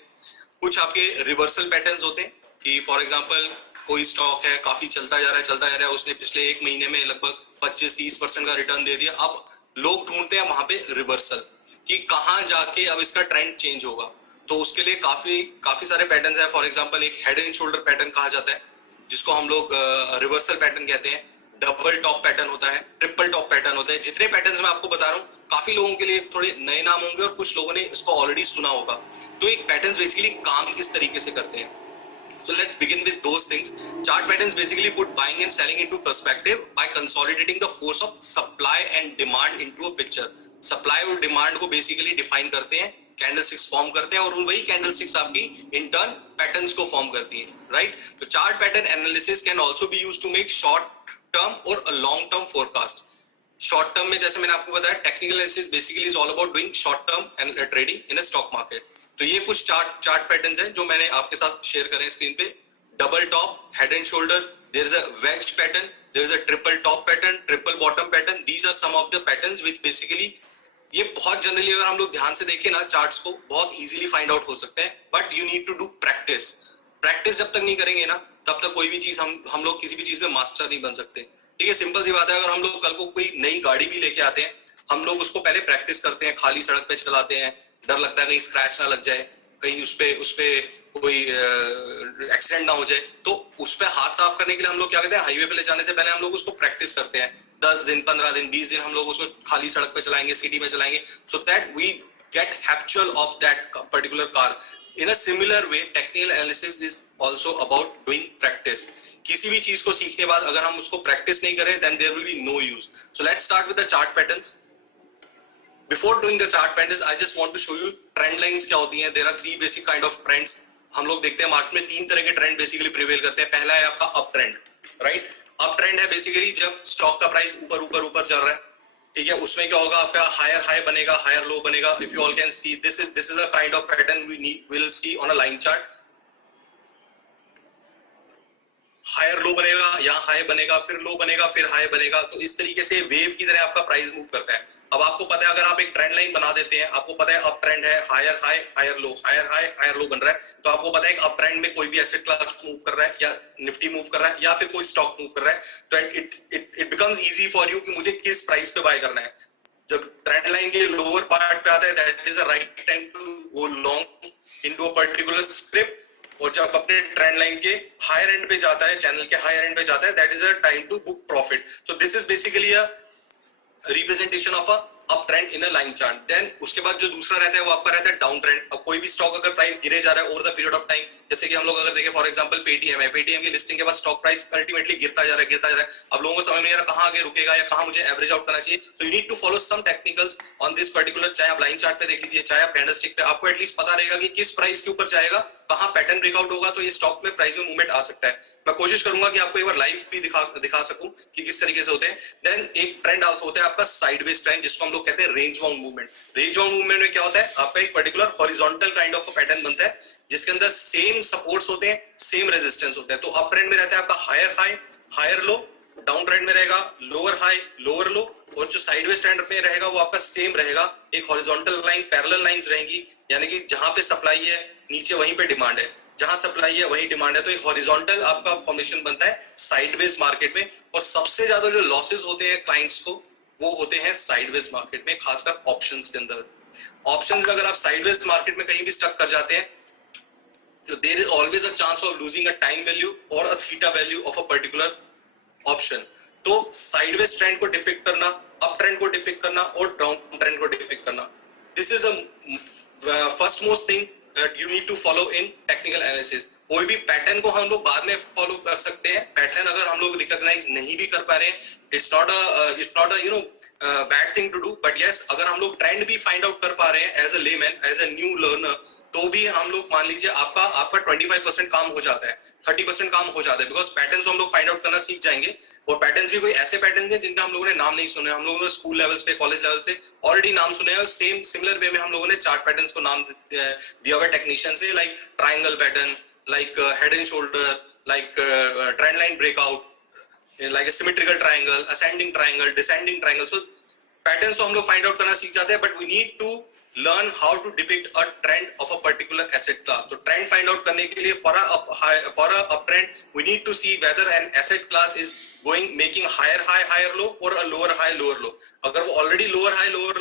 कुछ आपके रिवर्सल पैटर्न्स होते हैं कि फॉर एग्जांपल कोई स्टॉक है, काफी चलता जा रहा है, उसने पिछले एक महीने में लगभग 25-30% का रिटर्न दे दिया. अब लोग ढूंढते हैं वहां पे रिवर्सल कि कहां जाके अब इसका ट्रेंड चेंज होगा. तो उसके लिए काफी सारे पैटर्न्स हैं. फॉर एग्जांपल एक हेड एंड शोल्डर पैटर्न कहा जाता है, जिसको हम लोग रिवर्सल पैटर्न कहते हैं. डबल टॉप पैटर्न होता है, ट्रिपल टॉप पैटर्न होता है. जितने पैटर्न्स मैं आपको बता रहा हूँ, काफी लोगों के लिए थोड़े नए नाम होंगे और कुछ लोगों ने इसको ऑलरेडी सुना होगा. तो एक पैटर्न्स बेसिकली काम किस तरीके से करते हैं. So let's begin with those things. Chart patterns basically put buying and selling into perspective by consolidating the force of supply and demand into a picture. Supply और demand को basically define करते हैं, कैंडलस्टिक्स फॉर्म करते हैं और वही candlesticks आपकी in turn patterns को फॉर्म करती हैं, राइट. तो chart pattern analysis can also be used to make short term और a long term forecast. Short term में जैसे मैंने आपको बताया, technical analysis basically is all about doing short term and trading in a stock market. तो ये कुछ chart patterns हैं जो मैंने आपके साथ शेयर करें स्क्रीन पे. Double top, head and shoulder, there is a wedge pattern, there is a triple top pattern, triple bottom pattern. These are some of the patterns which basically, ये बहुत generally अगर हम लोग ध्यान से देखें ना, चार्ट्स को बहुत इजीली फाइंड आउट हो सकते हैं. But you need to do practice. Practice जब तक नहीं करेंगे ना, तब तक कोई भी चीज हम लोग किसी भी चीज में मास्टर नहीं बन सकते. ठीक है, सिंपल सी बात है. अगर हम लोग कल को कोई नई गाड़ी भी लेके आते हैं, हम लोग उसको पहले प्रैक्टिस करते हैं, खाली सड़क पे चलाते हैं, डर लगता है कहीं स्क्रैच ना लग जाए, कहीं उसपे कोई एक्सीडेंट ना हो जाए. तो उस पे हाथ साफ करने के लिए हम लोग क्या करते हैं, हाईवे पे ले जाने से पहले हम लोग उसको प्रैक्टिस करते हैं. 10 दिन, 15 दिन, 20 दिन हम लोग उसको खाली सड़क पे चलाएंगे, सिटी में चलाएंगे, so that we get habitual of that particular car. In a similar way, technical analysis is also about doing practice. किसी भी चीज को सीखने के बाद अगर हम उसको प्रैक्टिस नहीं करें, then there will be no use. So let's start with the chart patterns. Before doing the chart patterns, I just want to show you trend lines क्या होती हैं. There are 3 basic kind of trends. हम लोग देखते हैं market में 3 तरह के ट्रेंड बेसिकली प्रिवेल करते हैं. पहला है आपका up trend, right. Up trend है बेसिकली जब स्टॉक का प्राइस ऊपर ऊपर ऊपर चल रहा है, ठीक है, उसमें क्या होगा, आपका हायर हाई बनेगा, हायर लो बनेगा. If you all can see, this is a kind of pattern we will see on a line chart. Higher low बनेगा, यहाँ हाई बनेगा, फिर लो बनेगा, फिर हाई बनेगा. तो इस तरीके से वेव की तरह आपका प्राइस मूव करता है. अब आपको पता है, अगर आप एक ट्रेंड लाइन बना देते हैं, आपको पता है अप ट्रेंड है, higher high higher low, higher high higher low बन रहा है, तो आपको पता है कि अप ट्रेंड में कोई भी एसेट क्लास मूव कर रहा है, या निफ्टी मूव कर रहा है, या फिर कोई स्टॉक मूव कर रहा है, तो it becomes easy for you कि मुझे किस प्राइस पे बाय करना है. जब ट्रेंड लाइन के लोअर पार्ट पे आता है, that is a right time to go long into a particular script. और जब अपने ट्रेंड लाइन के हायर एंड पे जाता है, चैनल के हायर एंड पे जाता है, that is a time to book profit. So this is basically a representation of a up trend in a line chart. Then उसके बाद जो दूसरा रहता है वो आपका रहता है डाउन ट्रेंड. अब कोई भी स्टॉक अगर प्राइस गिरे जा रहा है over the period of time, जैसे कि हम लोग अगर देखें फॉर एग्जांपल पेटीएम है, पेटीएम की लिस्टिंग के बाद स्टॉक प्राइस अल्टीमेटली गिरता जा रहा है, गिरता जा रहा है. अब लोगों को समझ नहीं आ रहा कहां आगे रुकेगा या कहां मुझे एवरेज आउट करना चाहिए. So you need to follow some technicals on this particular. चाहे आप लाइन चार्ट पे देख लीजिए, चाहे आप कैंडलस्टिक पे, आपको एटलीस्ट पता रहेगा कि किस प्राइस के ऊपर जाएगा, कहां पैटर्न ब्रेकआउट होगा, तो ये स्टॉक में प्राइस में मूवमेंट आ सकता है. मैं कोशिश करूंगा कि आपको एक बार लाइव भी दिखा सकूं कि किस तरीके से होते हैं. देन एक ट्रेंड होता है आपका साइडवेज ट्रेंड, जिसको हम लोग कहते हैं range bound movement. Range bound movement में क्या होता है, आपका एक particular horizontal kind of pattern बनता है, जिसके अंदर सेम सपोर्ट्स होते हैं, सेम रेजिस्टेंस होता है. तो अप ट्रेंड में रहता है आपका higher high higher low, down trend में रहेगा लोअर हाई लोअर लो, और जो साइडवेज ट्रेंड में रहेगा वो आपका सेम रहेगा. एक हॉरिजॉन्टल लाइन, पैरेलल लाइंस रहेंगी, यानी कि जहां पे सप्लाई है नीचे वहीं पे डिमांड है, जहां सप्लाई है वहीं डिमांड है. तो एक हॉरिजॉन्टल आपका फॉर्मेशन बनता है साइडवेज मार्केट में. और सबसे ज्यादा जो लॉसेस होते हैं क्लाइंट्स को, वो होते हैं साइडवेज मार्केट में, खासकर ऑप्शंस के अंदर. ऑप्शंस में अगर आप साइडवेज मार्केट में कहीं भी स्टक कर जाते हैं, तो there is always a chance of losing a time value और a theta value of a particular option. तो साइडवेज ट्रेंड को डिपिक्ट करना, अप ट्रेंड को डिपिक्ट करना और डाउन ट्रेंड को डिपिक्ट करना, this is a first most thing that you need to follow in technical analysis. कोई भी पैटर्न को हम लोग बाद में फॉलो कर सकते हैं. पैटर्न अगर हम लोग रिकॉग्नाइज नहीं भी कर पा रहे हैं, it's not a you know bad thing to do. But yes, अगर हम लोग ट्रेंड भी फाइंड आउट कर पा रहे हैं as a layman, as a new learner, तो भी हम लोग मान लीजिए आपका 25% काम हो जाता है, 30% काम हो जाता है, बिकॉज पैटर्न्स हम लोग फाइंड आउट करना सीख जाएंगे. और पैटर्न्स भी कोई ऐसे पैटर्न्स हैं जिनका हम लोगों ने नाम नहीं सुने, हम लोगों ने स्कूल लेवल्स पे, कॉलेज लेवल पे ऑलरेडी नाम सुने हैं. सेम सिमिलर वे में हम लोगों ने चार्ट पैटर्न्स को नाम दिया हुआ टेक्नीशियन से, like triangle pattern, like head and shoulder, like trend line breakout, like a symmetrical triangle, ascending triangle, descending triangle. So patterns तो हम लोग find out करना सीख जाते हैं, but we need to learn how to depict a trend of a particular asset class. तो trend find out करने के लिए for a uptrend we need to see whether an asset class is making higher high higher low or a lower high lower low. अगर वो already lower high lower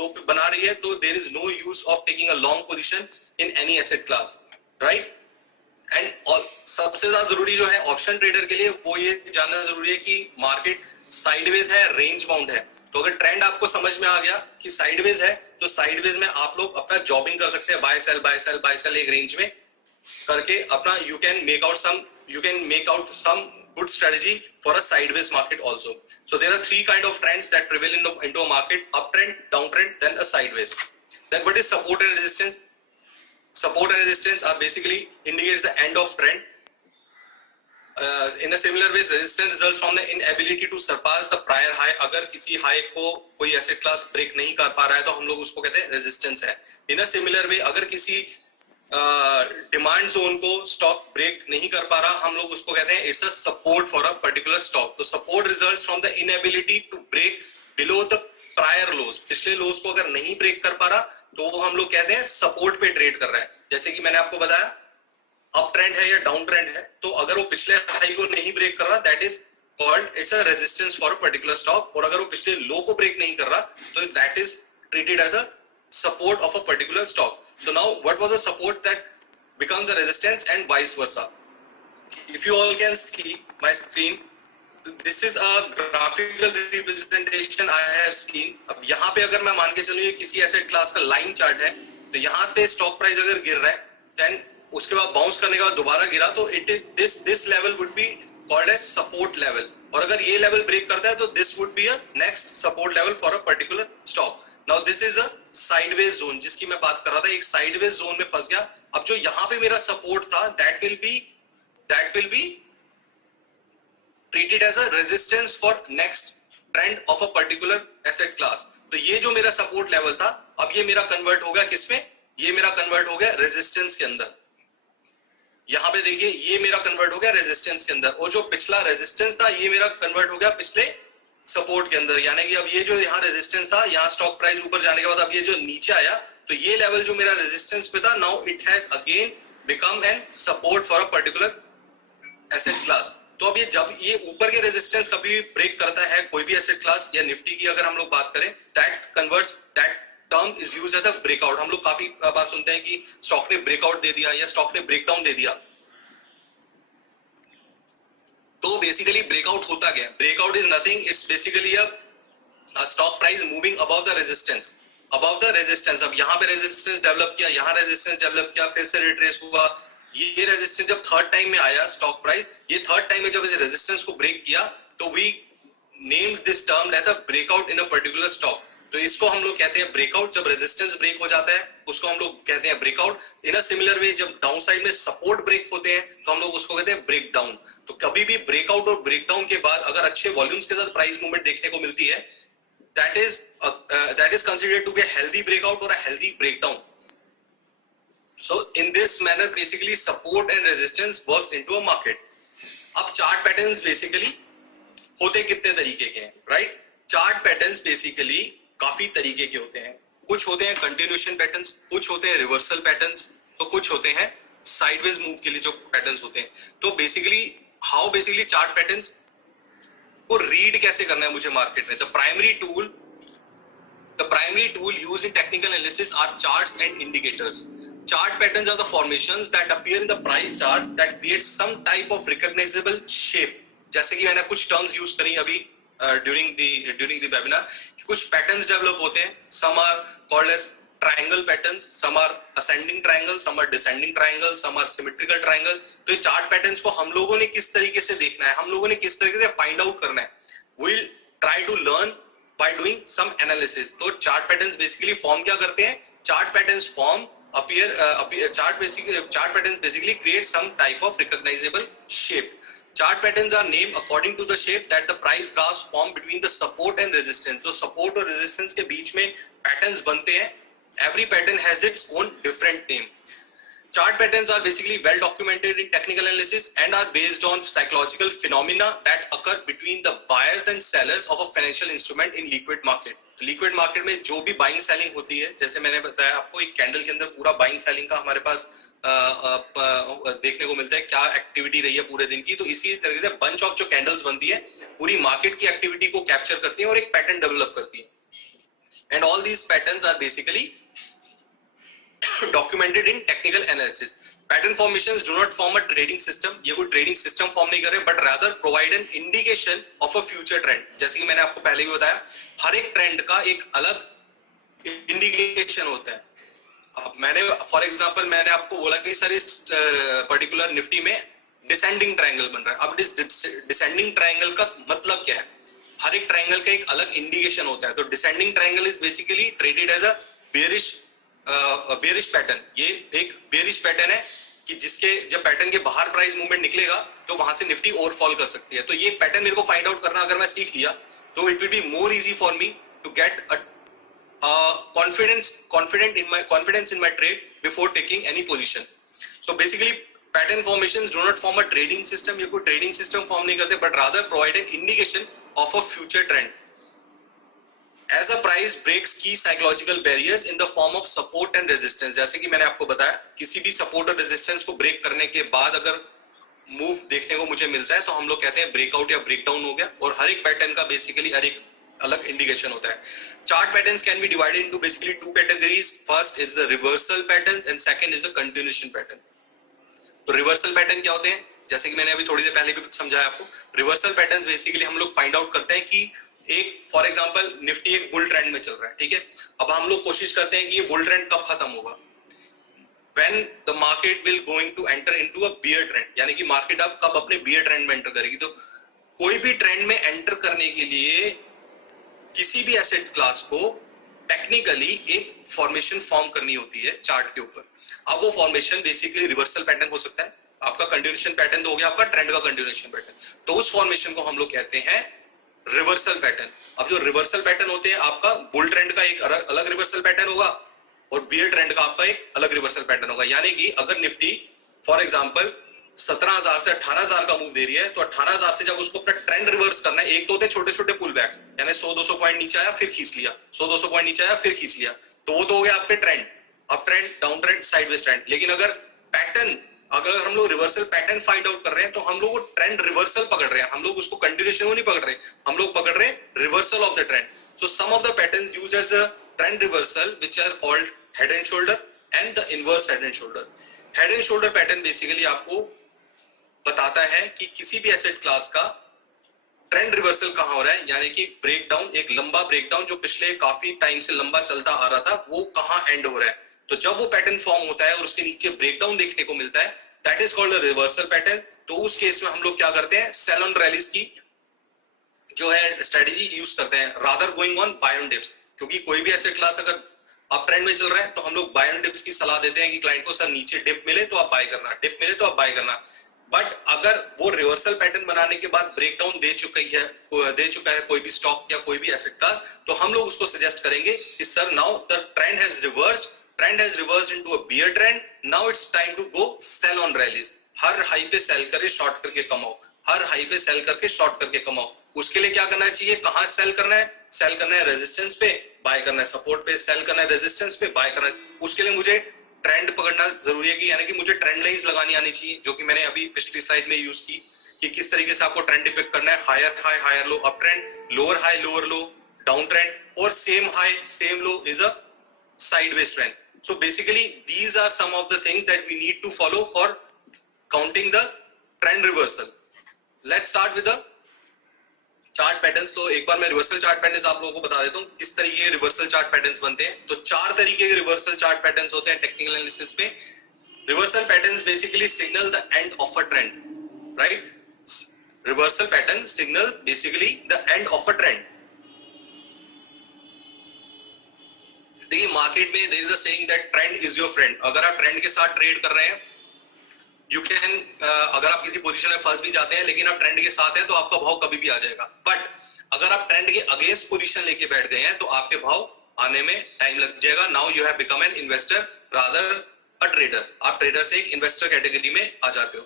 low पे बना रही है, तो there is no use of taking a long position in any asset class, right? And सबसे ज्यादा जरूरी जो है ऑप्शन ट्रेडर के लिए, वो ये जानना जरूरी है कि मार्केट साइडवेज है, रेंज बाउंड है. तो अगर ट्रेंड आपको समझ में आ गया कि साइडवेज है, तो साइडवेज में आप लोग अपना जॉबिंग कर सकते हैं, buy sell buy sell buy sell एक रेंज में करके अपना you can make out some good strategy for a sideways market also. So there are three kind of trends that prevail into a market: uptrend, downtrend, then a sideways. Then what is support and resistance? Support and resistance are basically indicates the end of trend. In a similar way, resistance results from the inability to surpass the prior high. अगर किसी high को कोई asset class break नहीं कर पा रहा है, तो हम लोग उसको कहते हैं resistance है. In a similar way, अगर किसी डिमांड जोन को स्टॉक ब्रेक नहीं कर पा रहा, हम लोग उसको कहते हैं it's a support for a particular stock. तो support results from the inability to break below the prior lows. पिछले लोज को अगर नहीं ब्रेक कर पा रहा, तो वो हम लोग कहते हैं सपोर्ट पे ट्रेड कर रहा है. जैसे कि मैंने आपको बताया अप ट्रेंड है या डाउन ट्रेंड है, तो अगर वो पिछले हाई को नहीं ब्रेक कर रहा, that is called it's a resistance for a particular stock. और अगर वो पिछले लो को ब्रेक नहीं कर रहा, तो that is treated as a support of a particular stock. So now what was the support that becomes a resistance and vice versa? If you all can see my screen, this is a graphical representation I have seen. अब यहाँ पे अगर मैं मान के चलूँ ये किसी एसेट क्लास का लाइन चार्ट है, तो यहाँ पे स्टॉक प्राइस अगर गिर रहा है, देन उसके बाद बाउंस करने के बाद दोबारा गिरा, तो it is this level would be called as support level. और अगर ये लेवल ब्रेक करता है, तो this would be a next support level for a particular stock. Now this is a sideways zone जिसकी मैं बात कर रहा था. एक sideways zone में फंस गया. अब जो यहाँ पे मेरा सपोर्ट था, that will be treated as a resistance for next trend of a particular asset class. तो ये जो मेरा सपोर्ट लेवल था, अब ये मेरा कन्वर्ट हो गया किसमें? ये मेरा कन्वर्ट हो गया रेजिस्टेंस के अंदर. यहाँ पे देखिए ये मेरा कन्वर्ट हो गया रेजिस्टेंस के अंदर, और जो पिछला रेजिस्टेंस था ये मेरा कन्वर्ट हो गया पिछले सपोर्ट के अंदर. यानी कि अब ये जो यहाँ रेजिस्टेंस था, यहाँ स्टॉक प्राइस ऊपर जाने के बाद अब ये जो नीचे आया, तो ये लेवल जो मेरा रेजिस्टेंस पे था, now it has again become an support for a particular asset class. तो अब ये जब ये ऊपर के रेजिस्टेंस कभी भी ब्रेक करता है कोई भी एसेट क्लास या निफ्टी की अगर हम लोग बात करें, that converts, that term is used as a breakout. हम लोग काफी बार सुनते हैं कि स्टॉक ने ब्रेकआउट दे दिया या स्टॉक ने ब्रेकडाउन दे दिया. तो बेसिकली ब्रेकआउट होता क्या है? Breakout is nothing, it's basically a stock price moving above the resistance, above the resistance. अब यहाँ पे रेजिस्टेंस डेवलप किया, यहाँ रेजिस्टेंस डेवलप किया, फिर से रिट्रेस हुआ. ये रेजिस्टेंस जब थर्ड टाइम में आया स्टॉक प्राइस, ये थर्ड टाइम में जब इस रेजिस्टेंस को ब्रेक किया, तो we named this term as a breakout in a particular stock. तो इसको हम लोग कहते हैं ब्रेकआउट. जब रेजिस्टेंस ब्रेक हो जाता है उसको हम लोग कहते हैं ब्रेकआउट. इन अ सिमिलर वे जब डाउन साइड में सपोर्ट ब्रेक होते हैं तो हम लोग उसको कहते हैं ब्रेक डाउन. तो कभी भी ब्रेकआउट और ब्रेकडाउन के बाद अगर अच्छे वॉल्यूम्स के साथ प्राइस मूवमेंट देखने को मिलती है, that is considered to be a healthy breakout or a healthy breakdown. So in this manner basically support and resistance works into a market. अब चार्ट पैटर्न्स बेसिकली होते कितने तरीके के हैं, राइट? चार्ट पैटर्न्स बेसिकली काफी तरीके के होते हैं. कुछ होते हैं कंटिन्यूएशन पैटर्न्स, कुछ होते हैं रिवर्सल पैटर्न्स, तो कुछ होते हैं साइडवेज मूव के लिए जो पैटर्न्स होते हैं. तो basically how basically chart patterns को रीड कैसे करना है मुझे मार्केट में. The primary tool used in technical analysis are charts and indicators. Chart patterns are the formations that appear in the price charts that create some type of recognizable shape. जैसे कि मैंने कुछ terms use करी अभी during the webinar. कुछ patterns develop होते हैं. Some are called as triangle patterns, some are ascending triangles, some are descending triangles, some are symmetrical triangles. तो ये chart patterns को हम लोगों ने किस तरीके से देखना है, हम लोगों ने किस तरीके से find out करना है. We'll try to learn by doing some analysis. तो chart patterns basically form क्या करते हैं? Chart patterns form chart patterns basically create some type of recognizable shape. Chart patterns are named according to the shape that the price graphs form between the support and resistance. तो support और resistance के बीच में patterns बनते हैं. Every pattern has its own different name. Chart patterns are basically well documented in technical analysis and are based on psychological phenomena that occur between the buyers and sellers of a financial instrument in liquid market. Liquid market में जो भी buying selling होती है, जैसे मैंने बताया आपको एक कैंडल के अंदर पूरा buying selling का हमारे पास देखने को मिलता है, क्या एक्टिविटी रही है पूरे दिन की. तो इसी तरीके से बंच ऑफ जो कैंडल्स बनती है पूरी मार्केट की एक्टिविटी को कैप्चर करती है और एक पैटर्न डेवलप करती है. And all these patterns are basically documented in technical analysis. Pattern formations do not form a trading system. ये कोई trading system form नहीं कर रहे, but rather provide an indication of a future trend. जैसे कि मैंने आपको पहले भी बताया, हर एक ट्रेंड का एक अलग इंडिकेशन होता है. अब मैंने फॉर एग्जांपल मैंने आपको बोला कि सर इस पर्टिकुलर निफ्टी में डिसेंडिंग ट्रायंगल बन रहा है. अब इस डिसेंडिंग ट्रायंगल का मतलब क्या है? हर एक ट्रायंगल का एक अलग इंडिकेशन होता है. तो descending triangle is basically traded as a bearish pattern. ये एक बेरिश पैटर्न है कि जिसके जब पैटर्न के बाहर प्राइस मूवमेंट निकलेगा तो वहां से निफ्टी और फॉल कर सकती है. तो ये पैटर्न मेरे को फाइंड आउट करना अगर मैं सीख लिया तो it will be more easy for me to get a confidence in my trade before taking any position. So basically pattern formations do not form a trading system. ये कोई trading system form नहीं करते, but rather provide an indication of a future trend. As a price breaks key psychological barriers in the form of support and resistance. जैसे कि मैंने आपको बताया, किसी भी support और resistance को break करने के बाद अगर move देखने को मुझे मिलता है तो हम लोग कहते हैं breakout या breakdown हो गया. और हर एक pattern का basically हर एक अलग इंडिकेशन होता है. Chart patterns can be divided into basically two categories. First is the reversal patterns and second is the continuation pattern. तो reversal pattern क्या होते हैं? जैसे कि मैंने अभी थोड़ी देर पहले भी समझाया आपको. Reversal patterns basically हम लोग फाइंड आउट करते हैं कि एक फॉर एग्जांपल निफ्टी एक बुल ट्रेंड में चल रहा है, ठीक है. अब हम लोग कोशिश करते हैं कि ये बुल ट्रेंड कब खत्म होगा. When the market will going to enter into a bear trend, यानी कि मार्केट अब कब अपने bear ट्रेंड में एंटर करेगी. तो कोई भी ट्रेंड में एंटर करने के लिए किसी भी एसेट क्लास को टेक्निकली एक फॉर्मेशन फॉर्म करनी होती है चार्ट के ऊपर. अब वो फॉर्मेशन बेसिकली रिवर्सल पैटर्न हो सकता है, आपका कंटिन्यूएशन पैटर्न तो हो गया आपका ट्रेंड का कंटिन्यूएशन पैटर्न, तो उस फॉर्मेशन को हम लोग कहते हैं रिवर्सल पैटर्न। अब जो रिवर्सल पैटर्न होते हैं आपका बुल ट्रेंड का एक अलग रिवर्सल पैटर्न होगा और बियर ट्रेंड का आपका एक अलग रिवर्सल पैटर्न होगा। यानी कि अगर निफ्टी फॉर एग्जांपल 17,000 से 18,000 का मूव दे रही है, तो 18,000 से जब उसको अपना ट्रेंड रिवर्स करना है, एक तो होते हैं छोटे छोटे पुल बैक्स, यानी 100-200 पॉइंट नीचे आया फिर खींच लिया, 100-200 पॉइंट नीचे आया फिर खींच लिया, तो वो तो हो गया आपके trend, up trend, down trend, sideways trend. लेकिन अगर पैटर्न, अगर हम लोग रिवर्सल पैटर्न फाइंड आउट कर रहे हैं, तो हम लोग वो ट्रेंड रिवर्सल पकड़ रहे हैं, हम लोग उसको कंटिन्यूएशन नहीं पकड़ रहे, हम लोग पकड़ रहे हैं reversal of the trend. So some of the patterns used as a trend reversal which are called head and shoulder and the inverse head and shoulder. Head and shoulder pattern basically आपको बताता है कि किसी भी asset class का trend reversal कहां हो रहा है, यानी कि ब्रेकडाउन, एक लंबा ब्रेकडाउन जो पिछले काफी टाइम से लंबा चलता आ रहा था, वो कहां एंड हो रहा है। तो जब वो पैटर्न फॉर्म होता है और उसके नीचे ब्रेकडाउन देखने को मिलता है, that is called a reversal pattern. तो उस केस में हम लोग क्या करते हैं, सेल ऑन रैलीज की जो है स्ट्रेटेजी यूज करते हैं rather going on buy on dips. क्योंकि कोई भी एसेट क्लास अगर अप ट्रेंड में चल रहा है, तो हम लोग बाय ऑन डिप्स की सलाह देते हैं कि क्लाइंट को सर नीचे डिप मिले तो आप बाय करना, डिप मिले तो आप बाय करना। बट अगर वो रिवर्सल पैटर्न बनाने के बाद ब्रेकडाउन दे चुका है कोई भी स्टॉक या कोई भी एसेट क्लास, तो हम लोग उसको सजेस्ट करेंगे कि sir now the trend has reversed into a bear trend, now it's time to go sell on rallies. हर हाई पे सेल करे, शॉर्ट करके कमाओ, हर हाई पे सेल करके शॉर्ट करके कमाओ। उसके लिए क्या करना चाहिए, कहां सेल करना है, सेल करना है रेजिस्टेंस पे, बाय करना है सपोर्ट पे, सेल करना है रेजिस्टेंस पे, बाय करना है। उसके लिए मुझे ट्रेंड पकड़ना जरूरी है, कि यानी कि मुझे ट्रेंड लाइंस लगानी आनी चाहिए, जो कि मैंने अभी पिछली स्लाइड में यूज की कि किस तरीके से आपको ट्रेंड डिपिक्ट करना है। Higher high higher low, up trend, lower high lower low, down trend, और same high same low is a sideways trend. So basically these are some of the things that we need to follow for counting the trend reversal. Let's start with the chart patterns. तो एक बार मैं reversal chart patterns आप लोगों को बता देता हूं किस तरीके के रिवर्सल चार्ट पैटर्न्स बनते हैं। तो 4 तरीके के रिवर्सल चार्ट पैटर्न्स होते हैं टेक्निकल एनालिसिस में। Reversal patterns basically signal the end of a trend, right. Reversal pattern signal basically the end of a trend. देखिए मार्केट में there is a saying that trend is your friend. अगर आप trend के साथ trade कर रहे हैं, you can अगर आप किसी पोजीशन में फंस भी जाते हैं, लेकिन आप ट्रेंड के साथ हैं तो आपका भाव कभी भी आ जाएगा। बट अगर आप ट्रेंड के अगेंस्ट पोजीशन लेके बैठ गए हैं, तो आपके भाव आने में टाइम लग जाएगा। Now you have become an investor rather a trader. आप ट्रेडर से एक इन्वेस्टर कैटेगरी में आ जाते हो।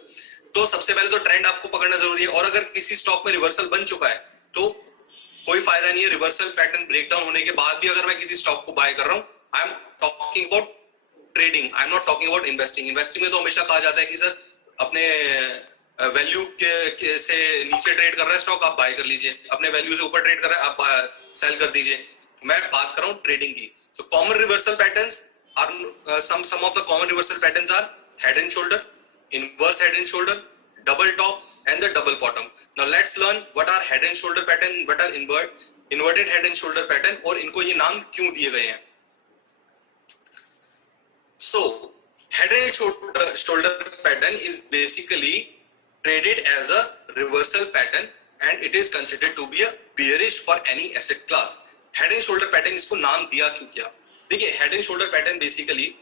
तो सबसे पहले तो ट्रेंड आपको पकड़ना जरूरी है। और अगर किसी स्टॉक में रिवर्सल बन चुका है, तो कोई फायदा नहीं है रिवर्सल पैटर्न ब्रेकडाउन होने के बाद भी अगर मैं किसी स्टॉक को बाय कर रहा हूं। I am talking about trading, I am not talking about investing. Investing में तो हमेशा कहा जाता है कि सर अपने वैल्यू के से नीचे ट्रेड कर रहा है स्टॉक, आप बाय कर लीजिए, अपने वैल्यू से ऊपर ट्रेड कर रहा है आप सेल कर दीजिए। मैं बात कर रहा हूं ट्रेडिंग की। So common reversal patterns are some of the common reversal patterns are head and shoulder, inverse head and shoulder, double top and the double bottom. Now let's learn what are head and shoulder pattern, what are inverted head and shoulder pattern, और इनको ये नाम क्यों दिए गए हैं। So head and shoulder pattern is basically traded as a reversal pattern and it is considered to be a bearish for any asset class. Head and shoulder pattern इसको नाम दिया क्यों किया। देखिए head and shoulder pattern basically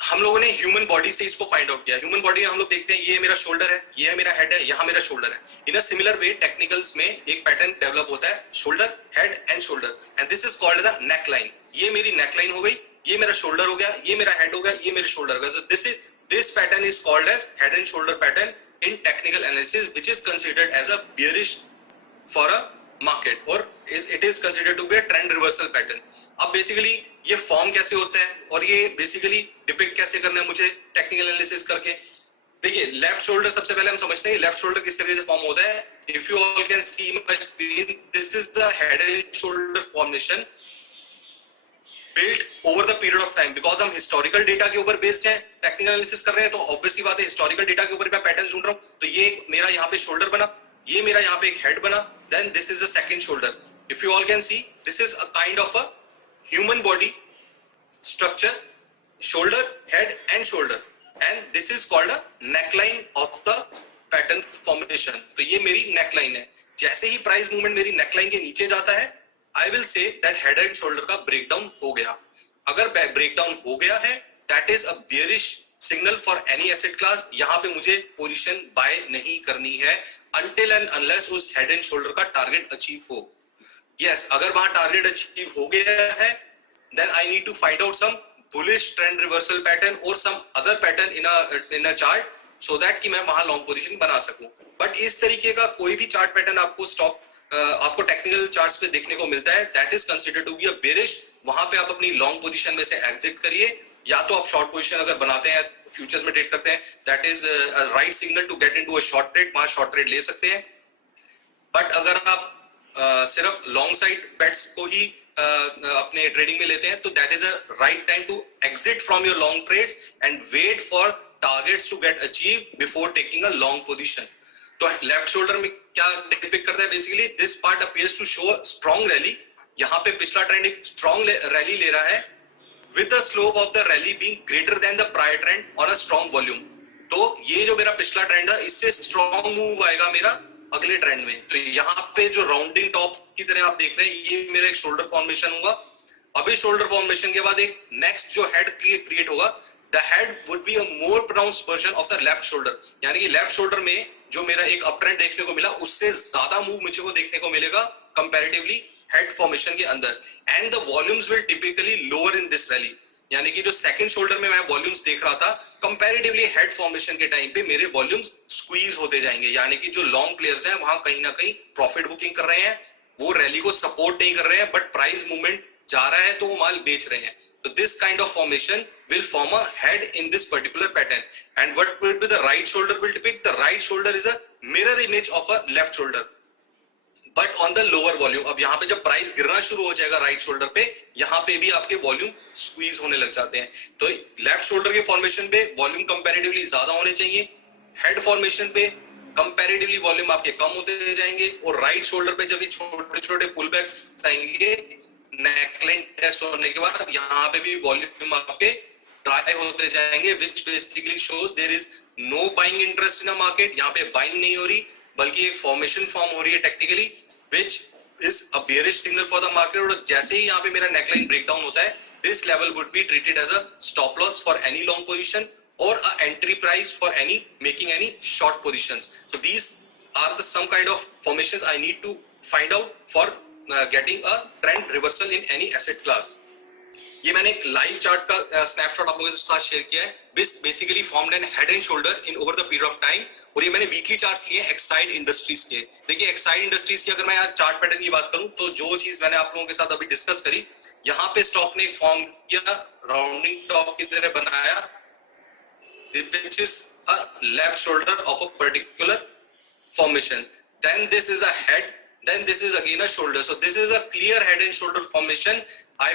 हम लोगों ने human body से इसको फाइंड आउट किया। ह्यूमन बॉडी में हम लोग देखते हैं ये मेरा शोल्डर है, ये मेरा हेड है, यहाँ मेरा शोल्डर है। इन अ सिमिलर वे टेक्निकल्स में एक पैटर्न डेवलप होता है shoulder, head and shoulder, and this is called the neck line. ये मेरी नेक लाइन हो गई, ये मेरा शोल्डर हो गया, ये मेरा हेड हो गया, ये मेरे शोल्डर हो गया। तो this pattern is called as head and shoulder pattern in technical analysis which is considered as a bearish for a market और it is considered to be a trend reversal pattern. अब basically ये form कैसे होता है और ये basically depict कैसे करना है मुझे टेक्निकल एनालिसिस करके। देखिए लेफ्ट शोल्डर सबसे पहले हम समझते हैं लेफ्ट शोल्डर किस तरीके से फॉर्म होता है। If you all can see my screen, this is the head and shoulder formation built over the period of time. Because हम हिस्टोरिकल डेटा के ऊपर बेस्ड हैं, टेक्निकल एनालिसिस कर रहे हैं, तो ऑब्वियसली बात है हिस्टोरिकल डेटा के ऊपर मैं पैटर्न ढूंढ रहा हूं। तो ये मेरा यहाँ पे शोल्डर बना, ये मेरा यहाँ पे एक हेड बना, then this is a second shoulder. If you all can see, this is a kind of a human body structure, shoulder, head and shoulder, and this is called a neckline of the pattern formation. तो ये मेरी neckline है। जैसे ही price movement मेरी neckline के नीचे जाता है, I will say that head and shoulder का breakdown हो गया। अगर breakdown हो गया है, that is a bearish signal for any asset class, यहाँ पे मुझे पोजीशन बाय नहीं करनी है until and unless उस हेड एंड शोल्डर का टारगेट अचीव हो। यस, अगर वहां टारगेट अचीव हो गया है then I need to find out some bullish trend reversal pattern or some other pattern in a chart so that कि मैं वहां लॉन्ग पोजीशन बना सकूं। बट इस तरीके का कोई भी चार्ट पैटर्न आपको आपको टेक्निकल चार्ट्स पे देखने को मिलता है, that is considered to be a bearish. वहां पे आप अपनी लॉन्ग पोजीशन में से एग्जिट करिए, या तो आप शॉर्ट पोजीशन अगर बनाते हैं, फ्यूचर्स में ट्रेड करते हैं, that is right signal to get into a short trade, वहां शॉर्ट ट्रेड ले सकते हैं। बट अगर आप सिर्फ लॉन्ग साइड बेट्स को ही अपने ट्रेडिंग में लेते हैं, तो that is a right time to exit from your long trades and wait for targets to get achieve before taking a long position. तो लेफ्ट शोल्डर में क्या डिपिक्ट करता है, basically this part appears to show strong rally. यहाँ पे पिछला trend एक strong rally ले रहा है with the slope of the rally being greater than the prior trend और अ स्ट्रॉन्ग वॉल्यूम। तो ये जो मेरा पिछला ट्रेंड है, इससे स्ट्रॉन्ग मूव आएगा मेरा अगले ट्रेंड में। तो यहाँ पे जो राउंडिंग टॉप की तरह आप देख रहे हैं, ये मेरा एक शोल्डर फॉर्मेशन होगा। अभी शोल्डर फॉर्मेशन के बाद एक नेक्स्ट जो हेड क्रिएट होगा, the head would be a more pronounced version of the left shoulder. यानी कि लेफ्ट शोल्डर में जो मेरा एक अप ट्रेंड देखने को मिला, उससे ज्यादा मूव मुझे को देखने को मिलेगा कंपैरेटिवली हेड फॉर्मेशन के अंदर। And the volumes will typically lower in this rally. यानी कि जो सेकंड शोल्डर में मैं वॉल्यूम्स देख रहा था, कंपैरेटिवली हेड फॉर्मेशन के टाइम पे मेरे वॉल्यूम्स स्क्वीज होते जाएंगे। यानी कि जो लॉन्ग प्लेयर्स हैं वहां कहीं ना कहीं प्रॉफिट बुकिंग कर रहे हैं, वो रैली को सपोर्ट नहीं कर रहे हैं, बट प्राइस मूवमेंट जा रहा है तो वो माल बेच रहे हैं। तो this kind of formation will form a head in this particular pattern, and what will be the right shoulder will depict, the right shoulder is a mirror image of a left shoulder but on the lower volume। अब यहाँ पे जब price गिरना शुरू हो जाएगा right shoulder पे, यहाँ पे भी आपके वॉल्यूम स्क्वीज होने लग जाते हैं। तो लेफ्ट शोल्डर के फॉर्मेशन पे वॉल्यूम कंपैरेटिवली ज्यादा होने चाहिए, हेड फॉर्मेशन पे कंपैरेटिवली वॉल्यूम आपके कम होते जाएंगे, और राइट शोल्डर पे जब छोटे छोटे पुल बैक्स आएंगे नेकलाइन टेस्ट होने के बाद, यहाँ पे भी वॉल्यूम आपके ड्राई होते जाएंगे, which basically shows there is no buying interest in a market। यहाँ पे बाइंग नहीं हो रही, बल्कि एक फॉर्मेशन फॉर्म हो रही है technically, which is a bearish signal for the market। और जैसे ही यहाँ पे मेरा नेकलाइन ब्रेकडाउन होता है, this level would be treated as a stop loss for any long position or a entry price for any making any short positions। So these are the some kind of formations I need to find out for getting a trend reversal in any asset class। ये मैंने एक live chart का snapshot आप लोगों के साथ share किया है, basically formed an head and shoulder in over the period of time. और ये मैंने वीकली चार्ट्स लिए एक्साइड इंडस्ट्रीज के। देखिए एक्साइड इंडस्ट्रीज की अगर मैं यहाँ चार्ट पैटर्न की बात करूं, तो जो चीज मैंने आप लोगों के साथ अभी डिस्कस करी, यहाँ पे स्टॉक ने एक फॉर्म किया, राउंडिंग टॉप की तरह बनाया, which is a left shoulder of a particular formation, then this is a head, then this is again a shoulder। So this is a clear head and shoulder formation I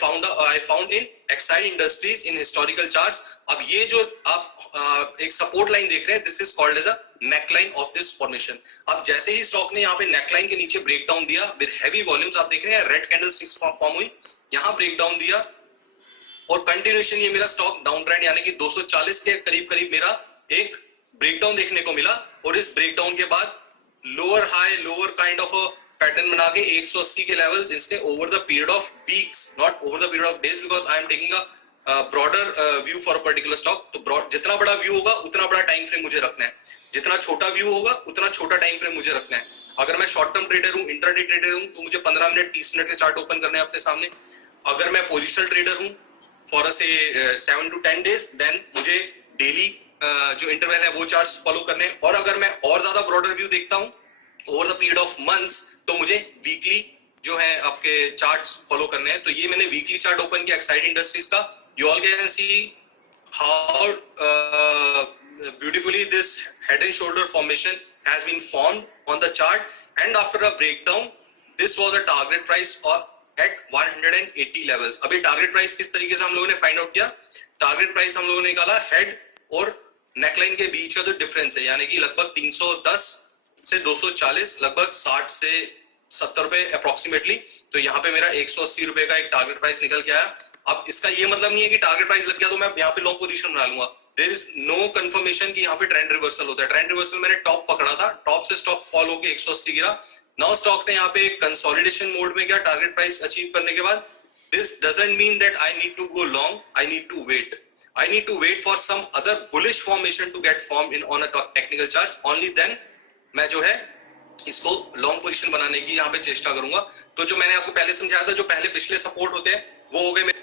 found in Exide Industries in historical charts। अब ये जो आप एक support line देख रहे हैं, this is called as a neckline of this formation। अब जैसे ही स्टॉक ने यहाँ पे नेकलाइन के नीचे ब्रेकडाउन दिया विद हैवी वॉल्यूम्स, आप देख रहे हैं रेड कैंडलस्टिक्स फॉर्म हुई, यहाँ ब्रेकडाउन दिया और कंटिन्यूएशन ये मेरा स्टॉक डाउन ट्रेंड यानी कि 240 के करीब मेरा एक ब्रेकडाउन देखने को मिला। और इस ब्रेकडाउन के बाद lower high lower kind of pattern बना के 180 के लेवल्स इसने over the period of weeks, not over the period of days, because I am taking a broader view for a particular stock. तो जितना बड़ा व्यू होगा उतना बड़ा टाइम फ्रेम मुझे रखना है, जितना छोटा व्यू होगा उतना छोटा टाइम फ्रेम मुझे रखना है। अगर मैं शॉर्ट टर्म ट्रेडर हूँ, इंट्राडे ट्रेडर हूँ, तो मुझे 15 मिनट 30 मिनट के चार्ट ओपन करने हैं अपने सामने। अगर मैं पोजिशनल ट्रेडर हूँ फॉर से 7 to 10 days, देन मुझे डेली जो इंटरवल है वो चार्ट्स फॉलो करने हैं। और अगर मैं और ज्यादा ब्रॉडर व्यू देखता हूँ over the period of months, तो मुझे वीकली जो है आपके चार्ट्स फॉलो करने हैं। तो ये मैंने वीकली चार्ट ओपन किया एक्साइड इंडस्ट्रीज का। You all can see how beautifully this head and shoulder formation has been formed on the chart, and after a breakdown this was a target price at 180 levels. अभी target price किस तरीके से हम लोगों ने find out किया, target price हम लोगों ने निकाला हेड और नेकलाइन के बीच का जो डिफरेंस है, यानी कि लगभग 310 से 240, लगभग 60 से 70 रुपए अप्रोक्सीमेटली। तो यहाँ पे मेरा 180 रुपए का एक टारगेट प्राइस निकल के आया। अब इसका ये मतलब नहीं है कि टारगेट प्राइस लग गया तो मैं यहाँ पे लॉन्ग पोजीशन बना लूंगा। देयर इज नो कंफर्मेशन कि यहाँ पे ट्रेंड रिवर्सल होता है। ट्रेंड रिवर्सल मैंने टॉप पकड़ा था, टॉप से स्टॉक फॉल होकर 180 गिरा। नाउ स्टॉक ने यहाँ पे कंसोलिडेशन मोड में गया टारगेट प्राइस अचीव करने के बाद। This doesn't mean that I need to go long, I need to wait. I need to wait for some other bullish formation to get formed in on a technical charts. Only then मैं जो है इसको long position बनाने की यहाँ पे चेष्टा करूंगा. तो जो मैंने आपको पहले समझाया था, जो पहले पिछले सपोर्ट होते हैं वो हो गए.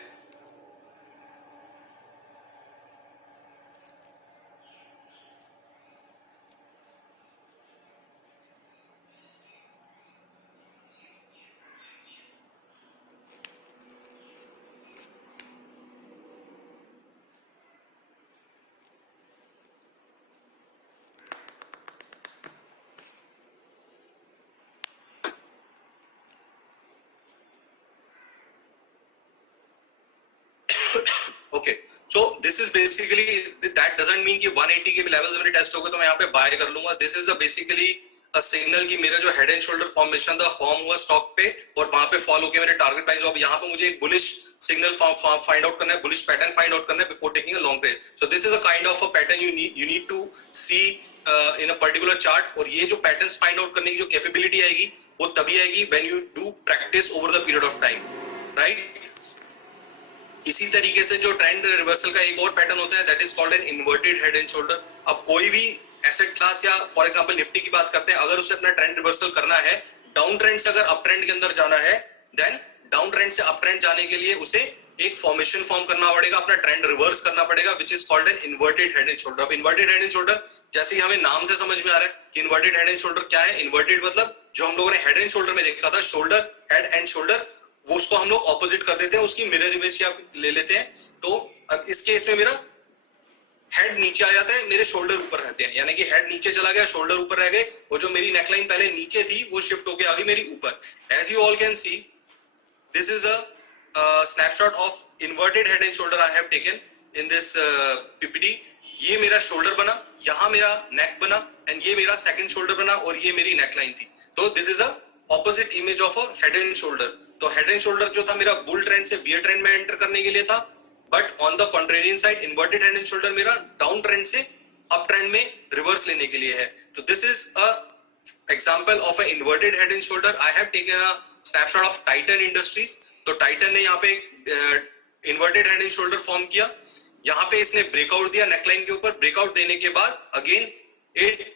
Okay, so this is basically, that doesn't mean कि 180 के लेवल्स मेरे टेस्ट हो गए तो मैं यहाँ पे बाय कर लूंगा. This is basically a signal कि मेरा जो हेड एंड शोल्डर फॉर्मेशन था फॉर्म हुआ स्टॉक पे और वहां पे फॉल होके मेरे टारगेट प्राइस. अब यहाँ पे मुझे एक बुलिश सिग्नल फाइंड आउट करना है, बुलिश पैटर्न फाइंड आउट करना है before taking a long trade. So this is a kind of a pattern you need to see in a particular chart. और ये जो पैटर्न्स फाइंड आउट करने की जो कैपेबिलिटी आएगी वो तभी आएगी when you do practice over the period of time, right. इसी तरीके से जो ट्रेंड रिवर्सल का एक और पैटर्न होता है that is called an inverted head and shoulder. अब कोई भी एसेट क्लास या फॉर एग्जांपल निफ्टी की बात करते हैं, अगर उसे अपना ट्रेंड रिवर्सल करना है, डाउन ट्रेंड से अगर अप ट्रेंड के अंदर जाना है, देन डाउन ट्रेंड से अप ट्रेंड जाने के लिए उसे एक फॉर्मेशन फॉर्म करना पड़ेगा, अपना ट्रेंड रिवर्स करना पड़ेगा, विच is called an inverted head and shoulder. अब इन्वर्टेड हेड एंड शोल्डर जैसे ही हमें नाम से समझ में आ रहा है कि इन्वर्टेड हेड एंड शोल्डर क्या है. इन्वर्टेड मतलब जो हम लोगों ने हेड एंड शोल्डर में देखा था, शोल्डर हेड एंड शोल्डर, वो उसको हम लोग ऑपोजिट कर देते हैं, उसकी मिरर इमेज आप ले लेते हैं. तो अब इस केस में मेरा हेड नीचे आ जाता है, मेरे शोल्डर ऊपर रहते हैं, यानी कि हेड नीचे चला गया, शोल्डर ऊपर रह गए, और जो मेरी नेकलाइन पहले नीचे थी वो शिफ्ट होके आ गई मेरी ऊपर. As you all can see, this is a snapshot of inverted head and shoulder I have taken in this PPT. ये मेरा शोल्डर बना, यहाँ मेरा नेक बना, एंड ये मेरा सेकंड शोल्डर बना, और ये मेरी नेकलाइन थी. तो this is a opposite image of a head and shoulder. तो हेड एंड शोल्डर जो था मेरा बुल ट्रेंड से बियर ट्रेंड में एंटर करने के लिए था, but on the contrarian side inverted head and shoulder मेरा डाउन ट्रेंड से अप ट्रेंड में रिवर्स लेने के लिए है. तो this is a example of a inverted head and shoulder. I have taken a snapshot of Titan industries. तो Titan ने यहाँ पे inverted head and shoulder form किया, यहाँ पे इसने ब्रेकआउट दिया नेकलाइन के ऊपर. ब्रेकआउट देने के बाद again it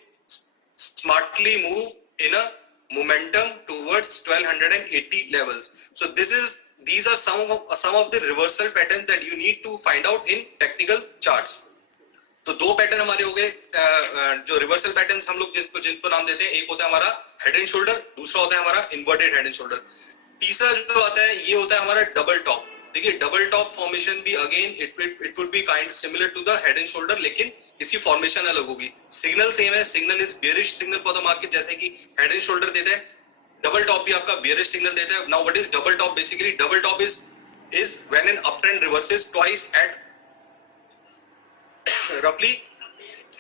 smartly move in a momentum towards 1280 levels. So these are some of the reversal patterns that you need to find out in technical charts. तो दो पैटर्न हमारे हो गए जो रिवर्सल पैटर्न्स हम लोग जिनको नाम देते हैं. एक होता है हमारा हेड एंड शोल्डर, दूसरा होता है हमारा इन्वर्टेड हेड एंड शोल्डर. तीसरा जो आता है ये होता है हमारा डबल टॉप. देखिए डबल टॉप फॉर्मेशन भी again it would be kind similar to the head and shoulder, लेकिन इसकी फॉर्मेशन अलग होगी. सिग्नल सेम है, signal is bearish signal for the market, जैसे कि हेड एंड शोल्डर देता है, डबल टॉप भी आपका बेयरिश सिग्नल देता है. Now what is double top? Basically double top is when an up trend reverses twice at रफली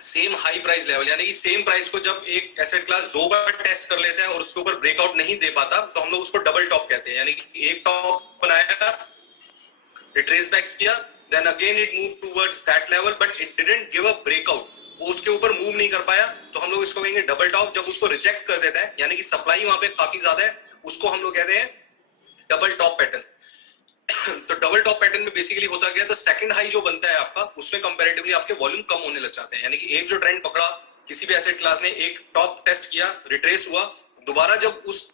सेम हाई प्राइस लेवल, यानी कि सेम प्राइस को जब एक एसेट क्लास दो बार टेस्ट कर लेता है और उसके ऊपर ब्रेकआउट नहीं दे पाता, तो हम लोग उसको डबल टॉप कहते हैं. यानी कि एक टॉप बनाया, रिट्रेस बैक किया, then again it move towards that level, but it didn't give a breakout, वो उसके ऊपर मूव नहीं कर पाया, तो हम लोग इसको कहेंगे डबल टॉप. जब उसको रिजेक्ट कर देता है, यानी कि सप्लाई वहां पे काफी ज्यादा है, उसको हम लोग कहते हैं डबल टॉप पैटर्न. तो डबल टॉप पैटर्न में बेसिकली होता क्या है, तो सेकंड हाई जो बनता है आपका, उसमें कंपैरेटिवली आपके वॉल्यूम कम होने लग जाते हैं. यानी कि एक जो ट्रेंड पकड़ा किसी भी एसेट क्लास ने, एक टॉप टेस्ट किया, रिट्रेस हुआ, दोबारा जब उस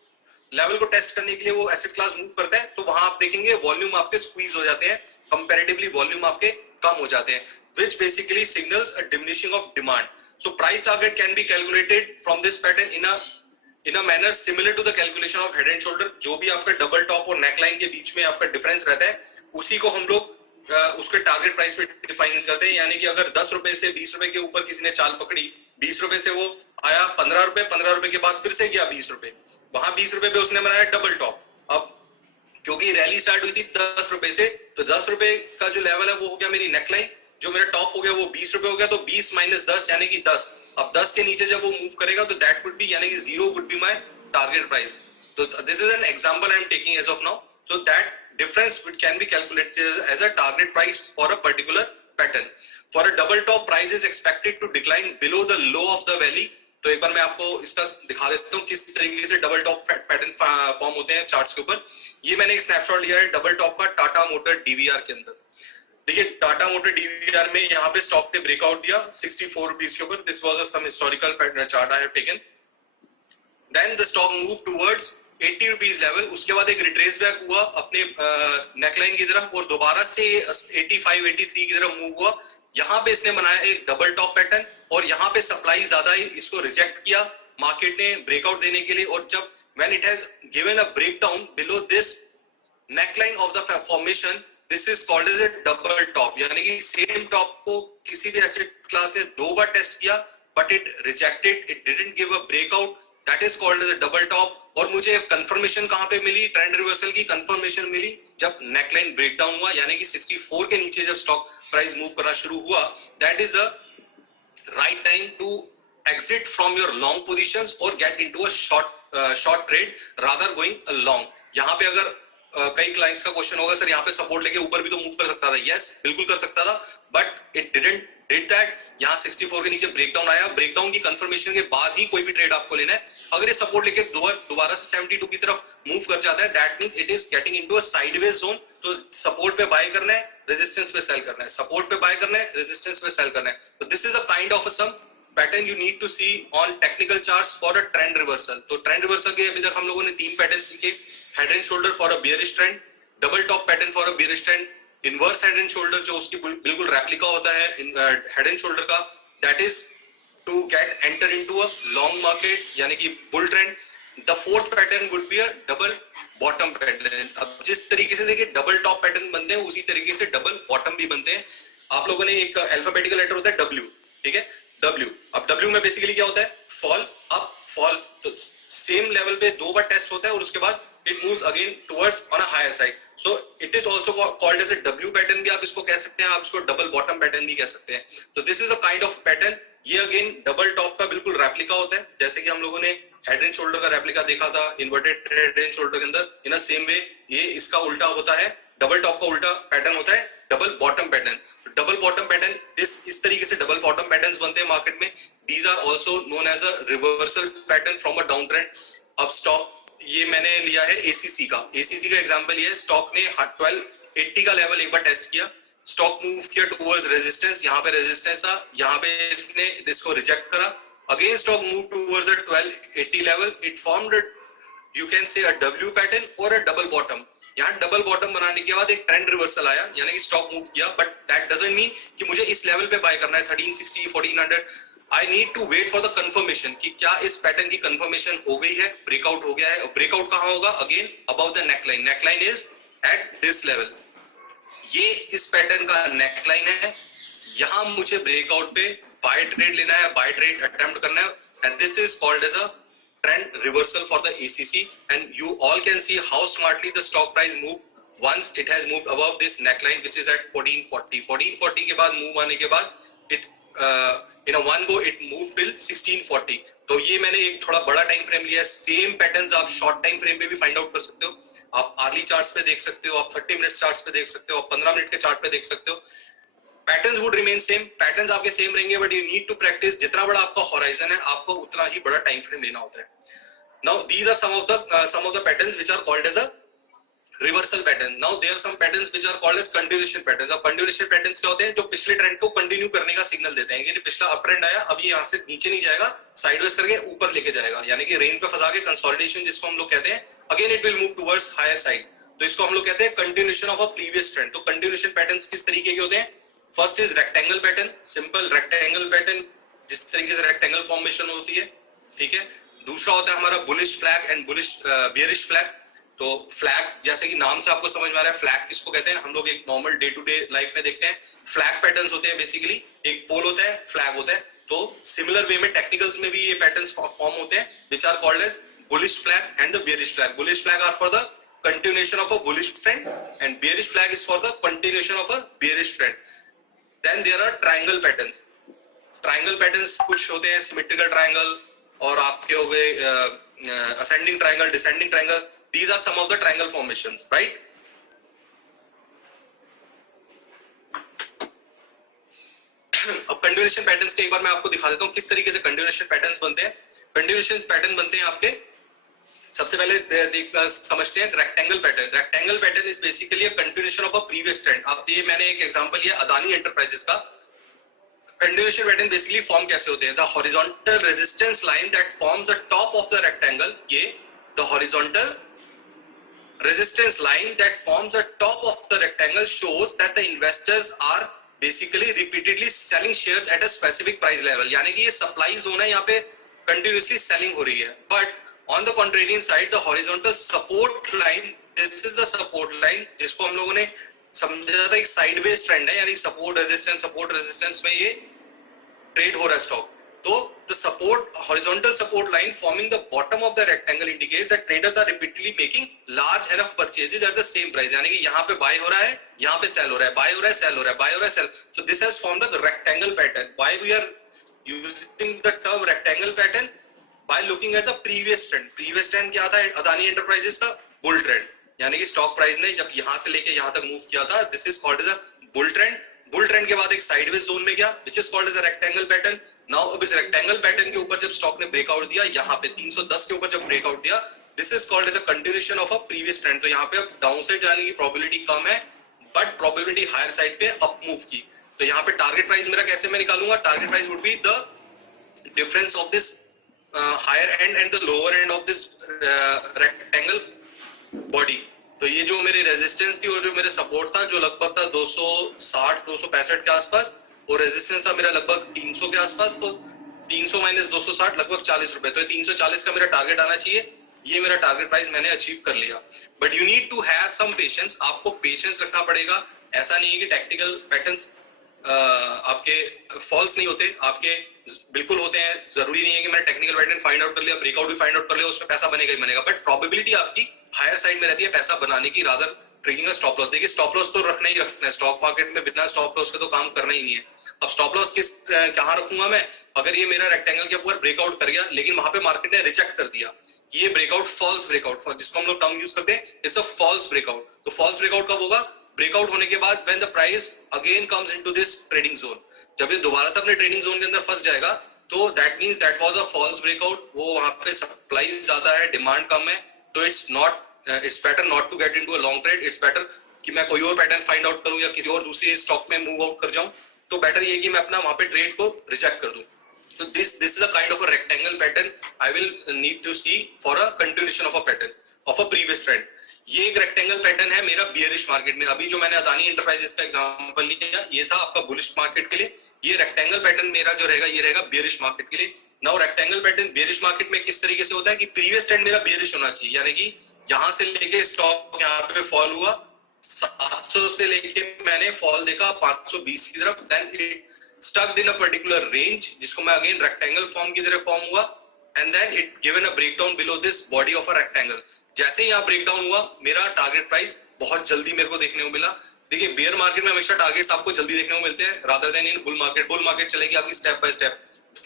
लेवल को टेस्ट करने के लिए वो एसेट क्लास मूव करता है, तो वहां आप देखेंगे वॉल्यूम आपके स्क्वीज हो जाते हैं, कंपैरेटिवली वॉल्यूम आपके कम हो जाते हैं, which basically signals a diminishing of demand. So price target can be calculated from this pattern in a manner similar to the calculation of head and shoulder. जो भी आपका डबल टॉप और neckline के बीच में आपका डिफरेंस रहता है, उसी को हम लोग उसके टारगेट प्राइस पे डिफाइन करते हैं. यानी कि अगर 10 रुपए से 20 रुपए के ऊपर किसी ने चाल पकड़ी, 20 रुपए से वो आया 15 रुपए, 15 रुपए के बाद फिर से गया 20 रुपए, वहां 20 रुपए पे उसने बनाया डबल टॉप. अब क्योंकि रैली स्टार्ट हुई थी 10 रुपए से, तो 10 रुपए का जो लेवल है वो हो गया मेरी नेकलाइन, जो मेरा टॉप हो गया वो 20 रुपए हो गया, तो 20 माइनस 10 यानी कि 10. अब 10 के नीचे जब वो मूव करेगा तो दैट वुड बी, यानी कि 0 would be my target price. तो this is an example I am taking as of now. So that difference which can be calculated as a target price for a particular pattern. For a double top, price is expected to decline below the low of the valley. तो एक बार मैं आपको इसका दिखा देता हूँ किस तरीके से डबल टॉप पैटर्न फॉर्म होते हैं चार्ट्स के ऊपर. ये मैंने एक स्नैपशॉट लिया है डबल टॉप का टाटा मोटर डीवीआर के अंदर. देखिए टाटा मोटर डीवीआर में यहाँ पे स्टॉक ने ब्रेकआउट दिया 64 रुपीज के ऊपर. This was some historical chart I have taken. Then the stock move towards 80 rupees level. उसके बाद एक रिट्रेस बैक हुआ अपने नेकलाइन की तरफ और दोबारा से 85 83 की तरफ मूव हुआ. यहाँ पे इसने बनाया एक डबल टॉप पैटर्न और यहाँ पे सप्लाई ज्यादा ही इसको रिजेक्ट किया मार्केट ने ब्रेकआउट देने के लिए. और जब when it has given a breakdown below this neckline of the formation, this is called as a double top. यानी कि सेम टॉप को किसी भी एसेट क्लास ने दो बार टेस्ट किया but it rejected, it didn't give a breakout. That is called as a double top. और मुझे कंफर्मेशन कहां पे मिली? ट्रेंड रिवर्सल की कंफर्मेशन मिली जब नेकलाइन ब्रेकडाउन हुआ, यानी कि 64 के नीचे जब स्टॉक प्राइस मूव करना शुरू हुआ. That is a right time to exit from your long positions or get into a short trade rather going a long. यहाँ पे अगर कई क्लाइंट्स का क्वेश्चन होगा सर यहाँ पे सपोर्ट लेके ऊपर भी तो मूव कर सकता था. यस बिल्कुल कर सकता था but it didn't did that. यहाँ 64 के नीचे ब्रेकडाउन आया. ब्रेकडाउन की कंफर्मेशन के बाद ही कोई भी ट्रेड आपको लेना है. अगर ये सपोर्ट लेके दोबारा से 72 की तरफ मूव कर जाता है that means it is getting into a sideways zone. तो सपोर्ट पे बाय करना है, रेजिस्टेंस पे सेल करना है, सपोर्ट पे बाय करना है, रेजिस्टेंस पे सेल करना है. तो this is a kind of some pattern you need to see on technical charts for a trend reversal. तो ट्रेंड रिवर्सल के अभी तक हम लोगों ने तीन पैटर्न सीखे. Head and shoulder for a bearish trend, double top pattern for a bearish trend, inverse head and shoulder जो उसकी बिल्कुल रेप्लिका होता है हेड एंड शोल्डर का, that is to get enter into a long market यानी कि bull trend. The fourth pattern would be a double bottom pattern. अब जिस तरीके से देखिए डबल टॉप पैटर्न बनते हैं उसी तरीके से डबल बॉटम भी बनते हैं. आप लोगों ने एक अल्फाबेटिकल लेटर होता है W, ठीक है, W. अब W में बेसिकली क्या होता है? Fall up fall. तो सेम लेवल पे दो बार टेस्ट होता है और उसके बाद it moves again towards on a higher side. So it is also called as a W pattern भी आप इसको कह सकते हैं, आप इसको डबल बॉटम पैटर्न भी कह सकते हैं. तो this is a kind of pattern. ये अगेन डबल टॉप का बिल्कुल रेप्लिका होता है जैसे कि हम लोगों ने हेड एंड शोल्डर का रेप्लिका देखा था इन्वर्टेड हेड एंड शोल्डर के अंदर. इन अ सेम वे ये इसका उल्टा होता है, डबल टॉप का उल्टा पैटर्न होता है double bottom pattern. Double bottom pattern इस तरीके से डबल बॉटम पैटर्न्स बनते हैं मार्केट में. These are also known as a reversal pattern from a down trend. अब स्टॉक ये मैंने लिया है एसीसी का. एसीसी का एग्जांपल ये है, स्टॉक ने 1280 का लेवल एक बार टेस्ट किया, स्टॉक मूव किया टुवर्ड्स रेजिस्टेंस. यहाँ पे रेजिस्टेंस था, यहाँ पे इसने इसको रिजेक्ट करा. Again stock move towards the 1280 level. It formed you can say a W pattern और अ डबल बॉटम. यहाँ डबल बॉटम बनाने के बाद एक ट्रेंड रिवर्सल आया यानी कि स्टॉक मूव किया बट दैट डजंट मीन कि मुझे इस लेवल पे बाय करना है 1360 1400. I need to wait for the confirmation कि क्या इस पैटर्न की कंफर्मेशन हो गई है, ब्रेकआउट हो गया है. और ब्रेकआउट कहाँ होगा? Again above the neckline. Neckline is at this level. ये इस पैटर्न का नेकलाइन है. यहाँ मुझे ब्रेकआउट पे बाय ट्रेड लेना है, बाय ट्रेड अटेम्प्ट करना है and this is called as a trend reversal for the ACC. And you all can see how smartly the stock price moved once it has moved above this neckline which is at 1440. 1440 के बाद move आने के बाद it in a one go it moved till 1640. तो ये मैंने एक थोड़ा बड़ा टाइम फ्रेम लिया है. सेम पैटर्न्स आप शॉर्ट टाइम फ्रेम पे भी फाइंड आउट कर सकते हो. आप आर्ली चार्ट्स पे देख सकते हो, आप 30 मिनट चार्ट्स पे देख सकते हो, आप 15 मिनट के चार्ट पे देख सकते हो. Patterns would remain same, patterns आपके सेम रहेंगे but you need to practice. जितना बड़ा आपका होराइजन है आपको उतना ही बड़ा टाइम फ्रेम लेना होता है. Now these are some of the patterns which are called as a reversal pattern. Now there are some patterns which are called as continuation patterns. अब continuation patterns क्या होते हैं? जो पिछले ट्रेंड को कंटिन्यू करने का सिग्नल देते हैं कि पिछला अप ट्रेंड आया, अब ये यहाँ से नीचे नहीं जाएगा, साइडवेज करके ऊपर लेके जाएगा यानी कि रेंज पे फंसा के कंसोलिडेशन जिसको हम लोग कहते हैं, again it will move towards higher side. तो इसको हम लोग कहते हैं continuation of a previous trend. तो कंटिन्यूएशन पैटर्न्स किस तरीके के होते हैं? First is rectangle pattern, simple rectangle pattern जिस तरीके से रेक्टेंगल फॉर्मेशन होती है, ठीक है. दूसरा होता है हमारा bullish flag and bullish bearish flag. तो फ्लैग जैसे कि नाम से आपको समझ में आ रहा है, फ्लैग किसको कहते हैं? हम लोग एक normal day to day life में देखते हैं. फ्लैग पैटर्न्स होते हैं बेसिकली, एक पोल होता है, फ्लैग होता है. तो सिमिलर वे में टेक्निकल्स में भी ये पैटर्न्स फॉर्म होते हैं which are called as bullish flag and the bearish flag. Bullish flag are for the continuation of a bullish trend and bearish flag is for the continuation of a bearish trend. Then there are triangle patterns. Triangle patterns कुछ होते हैं symmetrical triangle और आपके हो गए ascending triangle, descending triangle. These are some of the triangle formations, right? अब continuation patterns के एक बार मैं आपको दिखा देता हूँ किस तरीके से कंटिन्यूएशन पैटर्न्स बनते हैं. कंटिन्यूएशन पैटर्न बनते हैं आपके सबसे पहले समझते हैं rectangle pattern. Rectangle pattern is basically a continuation of a previous trend. अब ये मैंने एक एग्जांपल लिया अदानी एंटरप्राइजेस का. कंटिन्यूएशन पैटर्न बेसिकली फॉर्म कैसे होते हैं? The horizontal resistance line that forms the top of the rectangle, ये the horizontal resistance line that forms the top of the rectangle shows that the investors are basically repeatedly selling shares at a specific price level. यानी कि ये supply zone है, यहाँ पे continuously selling हो रही है. But on the contrarian side, the horizontal support line, this is the support line जिसको हम लोगों ने समझा था एक sideways trend है, यानी support resistance में ये ट्रेड हो रहा है स्टॉक. तो the support horizontal support line forming the bottom of the rectangle indicates that traders are repeatedly making large enough purchases at the same price. यानी कि यहाँ पे बाय हो रहा है, यहाँ पे सेल हो रहा है, बाय हो रहा है, सेल हो रहा है, बाय हो रहा है, cell. So this has formed the rectangle pattern. Why we are using the term rectangle pattern? By looking at the previous trend. Previous trend क्या था? अदानी एंटरप्राइजेस का bull trend. यानी कि स्टॉक प्राइस ने जब यहाँ से लेके यहाँ तक मूव किया था, this is called as a bull trend. Bull trend के बाद एक साइडवेज जोन में गया which is called as a rectangle pattern. Now अब इस रेक्टेंगल पैटर्न के ऊपर जब स्टॉक ने ब्रेकआउट दिया, यहाँ पे 310 के ऊपर जब ब्रेकआउट दिया, this is called as a continuation of a previous trend. तो यहाँ पे अब डाउन साइड जाने की प्रोबेबिलिटी कम है, बट प्रोबेबिलिटी हायर साइड पे अप मूव की. तो यहाँ पे टारगेट प्राइस मेरा कैसे मैं निकालूंगा? Target price would be the difference of this higher end and the lower end of this rectangle body. तो ये जो मेरी रेजिस्टेंस थी और जो मेरे सपोर्ट था, जो लगभग था 260 265 के आसपास, और रेजिस्टेंस था मेरा लगभग 300 के आसपास. तो 300 माइनस 260 लगभग 40 रुपए. तो 340 का मेरा टारगेट आना चाहिए. ये मेरा टारगेट प्राइस मैंने अचीव कर लिया. But you need to have some patience. आपको पेशेंस रखना पड़ेगा. ऐसा नहीं है कि टेक्निकल पैटर्न्स आपके फॉल्स नहीं होते, आपके बिल्कुल होते हैं. जरूरी नहीं है कि मैंने टेक्निकल पैटर्न फाइंड आउट कर लिया, ब्रेकआउट भी फाइंड आउट कर लिया, उसमें पैसा बनेगा ही बनेगा. बट प्रोबेबिलिटी आपकी हायर साइड में रहती है पैसा बनाने की, रादर ट्रिगिंग स्टॉप लॉस. देखिए स्टॉप लॉस तो रखना ही रखना है. स्टॉक मार्केट में बिना स्टॉप लॉस के तो काम करना ही नहीं है. अब स्टॉप लॉस किस कहाँ रखूंगा मैं? अगर ये मेरा रेक्टेंगल के ऊपर ब्रेकआउट कर गया, लेकिन वहां पे मार्केट ने रिजेक्ट कर दिया, ये ब्रेकआउट फॉल्स ब्रेकआउट, जिसको हम लोग टर्म यूज करते हैं, इट्स अ फॉल्स ब्रेकआउट. तो फॉल्स ब्रेकआउट कब होगा? ब्रेकआउट होने के बाद when the price again comes into this trading zone. जब ये दोबारा से अपने ट्रेडिंग जोन के अंदर फंस जाएगा, तो that means that was a false breakout. वो वहां पे सप्लाई ज्यादा है, डिमांड कम है. तो it's better not to get into a long trade. It's better कि मैं कोई और पैटर्न फाइंड आउट करूं या किसी और दूसरे स्टॉक में मूव आउट कर जाऊं. तो बेटर ये कि मैं अपना वहां पे ट्रेड को रिजेक्ट कर दूं. तो this is a kind of a rectangle pattern I will need to see for a continuation of a pattern of a previous trend. ये एक रेक्टेंगल पैटर्न है मेरा बियरिश मार्केट में. अभी जो मैंने अदानी एंटरप्राइजेस का एग्जांपल लिया, ये था आपका बुलिश मार्केट के लिए. ये रेक्टेंगल पैटर्न मेरा जो रहेगा, ये रहेगा बियरिश मार्केट के लिए. Now rectangle pattern bearish market में किस तरीके से होता है कि प्रीवियस ट्रेंड मेरा बियरिश होना चाहिए, यानी कि यहां से लेके स्टॉक यहाँ पे फॉल हुआ, 700 से लेके मैंने फॉल देखा 520 की तरफ, then it stucked in a particular range, जिसको मैं अगेन रेक्टेंगल फॉर्म की तरह फॉर्म हुआ, and then it given a breakdown below this body of a rectangle. जैसे ही यहाँ ब्रेकडाउन हुआ, मेरा टारगेट प्राइस बहुत जल्दी मेरे को देखने को मिला. देखिए बियर मार्केट में हमेशा टारगेट्स आपको जल्दी देखने को मिलते हैं rather then in bull market. Bull market चलेगी आपकी स्टेप बाय स्टेप,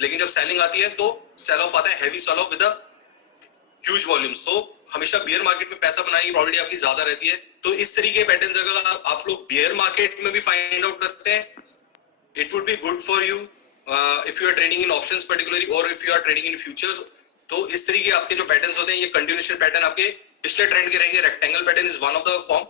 लेकिन जब सेलिंग आती है तो सेल ऑफ आता है, heavy sell off with huge volumes. तो हमेशा बियर मार्केट में पैसा बनाने की प्रोबेबिलिटी आपकी ज्यादा रहती है. तो इस तरीके पैटर्न्स अगर आप लोग बियर मार्केट में भी फाइंड आउट करते हैं, it would be good for you if you are trading in options particularly, और if you are trading in futures. तो इस तरीके आपके जो पैटर्न्स होते हैं, ये कंटिन्यूएशन पैटर्न आपके पिछले ट्रेंड के रहेंगे. Rectangle pattern is one of the form.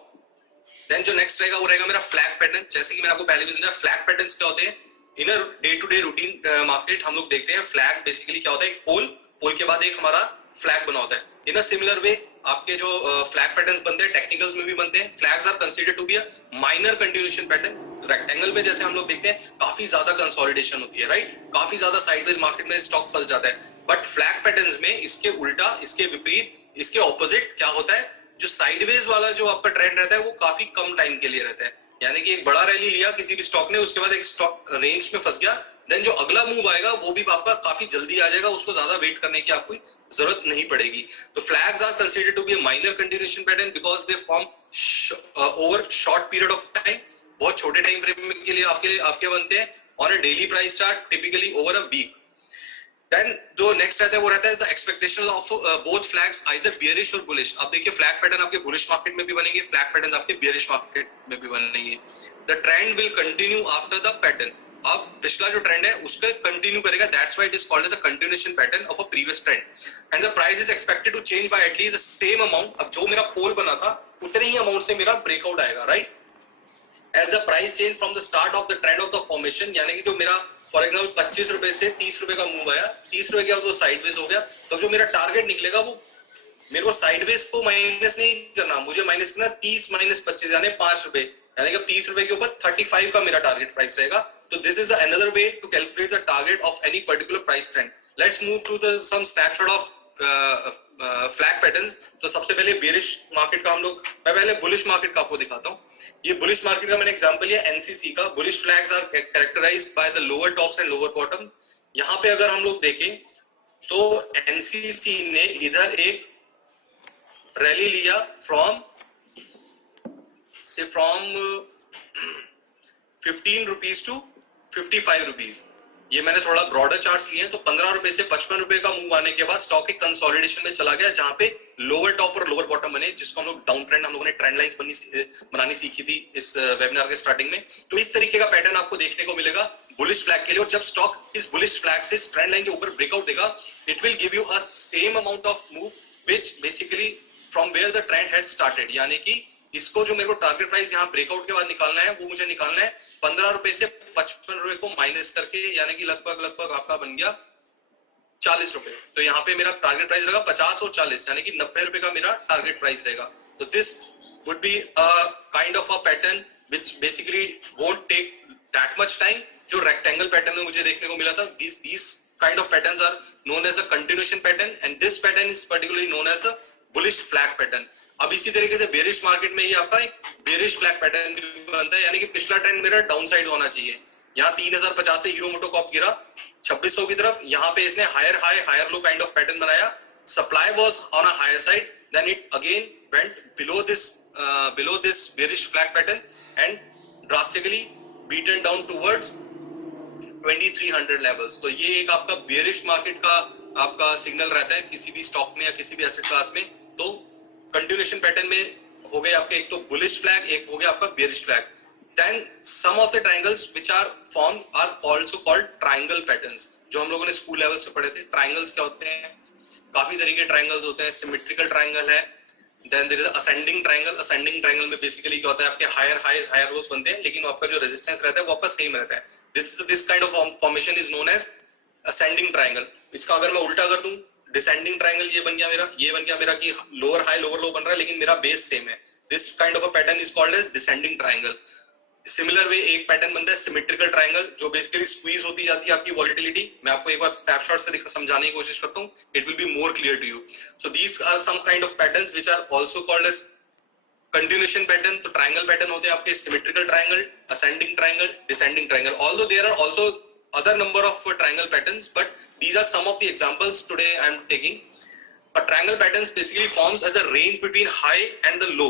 देन जो नेक्स्ट रहेगा वो रहेगा मेरा फ्लैग पैटर्न. जैसे कि मैंने आपको पहले भी समझाया, फ्लैग पैटर्न्स क्या होते हैं in a day to day routine market. हम लोग देखते हैं फ्लैग बेसिकली क्या होता है, एक पोल, पोल के बाद एक हमारा फ्लैग बना होता है. इन अ सिमिलर वे आपके जो फ्लैग पैटर्न्स बनते हैं टेक्निकल्स में भी बनते हैं. Flags are considered to be a minor continuation pattern. Rectangle में जैसे हम लोग देखते हैं काफी ज्यादा कंसोलिडेशन होती है, राइट, काफी ज्यादा साइडवेज मार्केट में स्टॉक फंस जाता है. बट फ्लैग पैटर्न्स में इसके उल्टा, इसके विपरीत, इसके ऑपोजिट क्या होता है, जो साइडवेज वाला जो आपका ट्रेंड रहता है वो काफी कम टाइम के लिए रहता है. यानी कि एक बड़ा रैली लिया किसी भी स्टॉक ने, उसके बाद एक स्टॉक रेंज में फंस गया, देन जो अगला मूव आएगा वो भी आपका काफी जल्दी आ जाएगा, उसको ज्यादा वेट करने की आपको जरूरत नहीं पड़ेगी. तो flags are considered to be a minor continuation pattern because they form over short period of time. बहुत छोटे टाइम फ्रेम के लिए आपके बनते हैं on a daily price chart, typically over a week. देन जो नेक्स्ट रहता है वो रहता है the expectation of both flags either bearish और बुलिश. अब देखिए फ्लैग पैटर्न आपके बुलिश मार्केट में भी बनेंगे, फ्लैग पैटर्न आपके बियरिश मार्केट में भी बनेंगे. The trend will continue after the pattern. अब पिछला जो ट्रेंड है उसके कंटिन्यू करेगा, that's why it is called as a continuation pattern of a previous trend and the price is expected to change by at least the same amount. अब जो मेरा पोल बना था उतने ही अमाउंट से मेरा ब्रेकआउट आएगा, right, as a price change from the start of the trend of the formation, यानी कि जो मेरा फॉर एग्जाम्पल 25 रुपए से 30 रुपए का मूव आया, 30 रुपए का तो साइडवेज हो गया, तो जो मेरा टारगेट निकलेगा वो मेरे को साइडवेज को माइनस नहीं करना, मुझे माइनस करना 30 माइनस 25 यानी 5 रुपए, यानी कि 30 रुपए के ऊपर 35 का मेरा टारगेट प्राइस रहेगा। तो this is another way to calculate the target of any particular price trend. Let's move to the some snapshot of flag patterns. तो सबसे पहले बेरिश मार्केट का हम लोग, मैं पहले बुलिश मार्केट का आपको दिखाता हूँ। ये बुलिश मार्केट का मैंने एग्जांपल लिया एनसीसी का। Bullish flags are characterized by the lower tops and lower bottom. यहाँ पे अगर हम लोग देखें तो एनसीसी ने इधर एक रैली लिया फ्रॉम 15 रुपीज टू 55 रुपीज। ये मैंने थोड़ा ब्रॉडर चार्ट्स लिए तो 15 रुपए से 55 रुपए का मूव आने के बाद स्टॉक एक कंसोलिडेशन में चला गया, जहां पे लोअर टॉप और लोअर बॉटम बने, जिसको हम लोग डाउन ट्रेंड, हम लोगों ने ट्रेंड लाइंस बनानी सीखी थी इस वेबिनार के स्टार्टिंग में। तो इस तरीके का पैटर्न आपको देखने को मिलेगा बुलिश फ्लैग के लिए। और जब स्टॉक इस बुलिश फ्लैग से ट्रेंड लाइन के ऊपर ब्रेकआउट देगा, it will give you a same amount of move which basically from where the trend had started, यानी कि इसको जो मेरे को टारगेट प्राइस यहाँ ब्रेकआउट के बाद निकालना है, वो मुझे निकालना है 15 रुपए से 55 रुपए को माइनस करके, यानी कि लगभग आपका बन गया 40 रुपए। तो यहाँ पे मेरा टारगेट प्राइस रहेगा 50 और 40, यानी कि 90 रुपए का मेरा टारगेट प्राइस रहेगा। तो this would be a kind of a pattern which basically won't take that much time. जो रेक्टेंगल पैटर्न में मुझे देखने को मिला था, these kind of patterns are known as a continuation pattern and this pattern is particularly known as a bullish flag pattern। अब इसी तरीके से बेरिश मार्केट में ही आपका एक बेरिश फ्लैग पैटर्न बनता है, यानी कि पिछला ट्रेंड मेरा डाउन साइड होना चाहिए। यहाँ 3050 से हीरो मोटोकॉर्प गिरा 2600 की तरफ, यहाँ पे इसने higher high higher low kind of pattern बनाया, supply was on a higher side, then it again went below this bearish flag pattern and drastically beaten down towards 2300 levels. तो ये एक आपका बेरिश मार्केट का आपका सिग्नल रहता है किसी भी स्टॉक में या किसी भी एसेट क्लास में। तो कंटिन्यूएशन पैटर्न में हो गए आपके एक तो बुलिश फ्लैग, एक हो गया आपका bearish flag. Then some of the triangles which are form are also called triangle patterns, जो हम लोगों ने स्कूल लेवल से पढ़े थे। ट्रायंगल्स क्या होते हैं? काफी तरीके ट्रायंगल्स होते हैं। सिमेट्रिकल ट्रायंगल है, then there is ascending triangle. Ascending triangle में बेसिकली क्या होता है, आपके हायर हाईज हायर लोस बनते हैं, लेकिन आपका जो रेजिस्टेंस रहता है वो आपका सेम रहता है। This kind of formation is known as ascending triangle. इसका अगर मैं उल्टा कर दूं, डिसेंडिंग ट्रायंगल ये बन गया मेरा कि लोअर हाई लोअर लो बन रहा है, लेकिन मेरा बेस सेम है। This kind of a pattern is called as descending triangle. Similar way एक पैटर्न बनता है सिमेट्रिकल ट्रायंगल, जो बेसिकली स्क्वीज होती जाती है आपकी वॉलिटिलिटी। मैं आपको एक बार स्नैपशॉट से समझाने की कोशिश करता हूं, it will be more clear to you. So these are some kind of patterns which are also called as continuation pattern. तो ट्रायंगल पैटर्न होते हैं आपके symmetrical triangle, ascending triangle, descending triangle. Although there are also other number of triangle patterns, but these are some of the examples today I am taking. A triangle patterns basically forms as a range between high and the low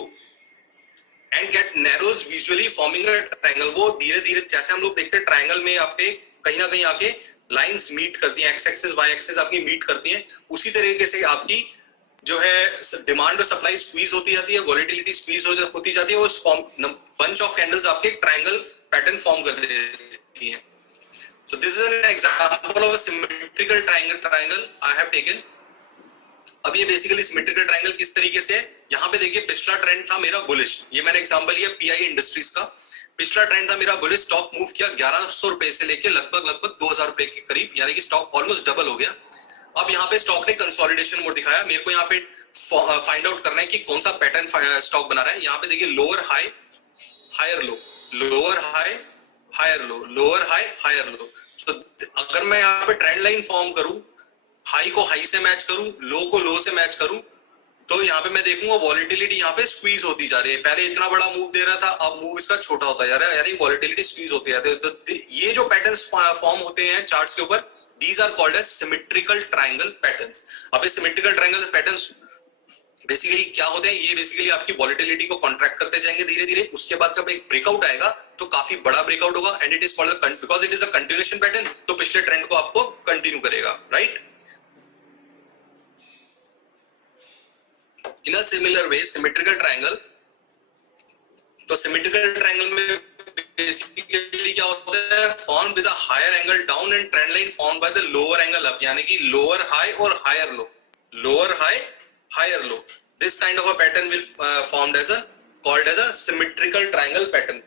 and get narrows visually forming a triangle। वो धीरे धीरे जैसे हम लोग देखते हैं triangle में आपके कहीं ना कहीं आके लाइंस मीट करती हैं, एक्स एक्सिस वाई एक्सिस आपकी मीट करती हैं, उसी तरीके से आपकी जो है डिमांड और सप्लाई स्क्वीज होती जाती है, वॉलिटिलिटी स्क्वीज होती जाती है, उस फॉर्म बंच ऑफ कैंडल्स आपके ट्रायंगल पैटर्न फॉर्म कर देती हैं। So this is an example of a symmetrical triangle I have taken। अब ये बेसिकली सिमेट्रिकल ट्रायंगल किस तरीके से है, यहाँ पे देखिए पिछला ट्रेंड था मेरा बुलिश। ये मैंने एग्जांपल लिया पीआई इंडस्ट्रीज का। पिछला ट्रेंड था मेरा बुलिश, स्टॉक मूव किया 1100 रुपए से लेके लगभग 2000 रुपए के करीब, यानी कि स्टॉक ऑलमोस्ट डबल हो गया। अब यहाँ पे स्टॉक ने कंसोलिडेशन मोड दिखाया। मेरे को यहाँ पे फाइंड आउट करना है कि कौन सा पैटर्न स्टॉक बना रहा है। यहाँ पे देखिए lower high higher low, lower high higher low, lower high higher low. तो अगर मैं यहाँ पे ट्रेंड लाइन फॉर्म करूं, हाई को हाई से मैच करूं, लो को लो से मैच करूं, तो यहाँ पे मैं देखूंगा वॉलिटिलिटी यहाँ पे स्क्वीज होती जा रही है। पहले इतना बड़ा मूव दे रहा था, अब मूव इसका छोटा होता जा रहा है, यानी वॉलिटिलिटी स्क्वीज होती जाती है। तो ये जो पैटर्न्स फॉर्म होते हैं चार्ट्स के ऊपर, these are called as symmetrical triangle patterns. अब ये सिमेट्रिकल ट्रायंगल पैटर्न्स बेसिकली क्या होते हैं, ये बेसिकली आपकी वॉलिटिलिटी को कॉन्ट्रैक्ट करते जाएंगे धीरे धीरे। उसके बाद जब एक ब्रेकआउट आएगा तो काफी बड़ा ब्रेकआउट होगा and it is called because it is a continuation pattern, तो पिछले ट्रेंड को आपको कंटिन्यू करेगा, right. In a similar way symmetrical triangle, तो सिमेट्रिकल ट्रायंगल में बेसिकली क्या होता है, form with a higher angle down and trend line form by the lower angle up, यानी कि लोअर हाई और higher low, lower high higher low. This kind of a pattern will formed as a called as a symmetrical triangle pattern.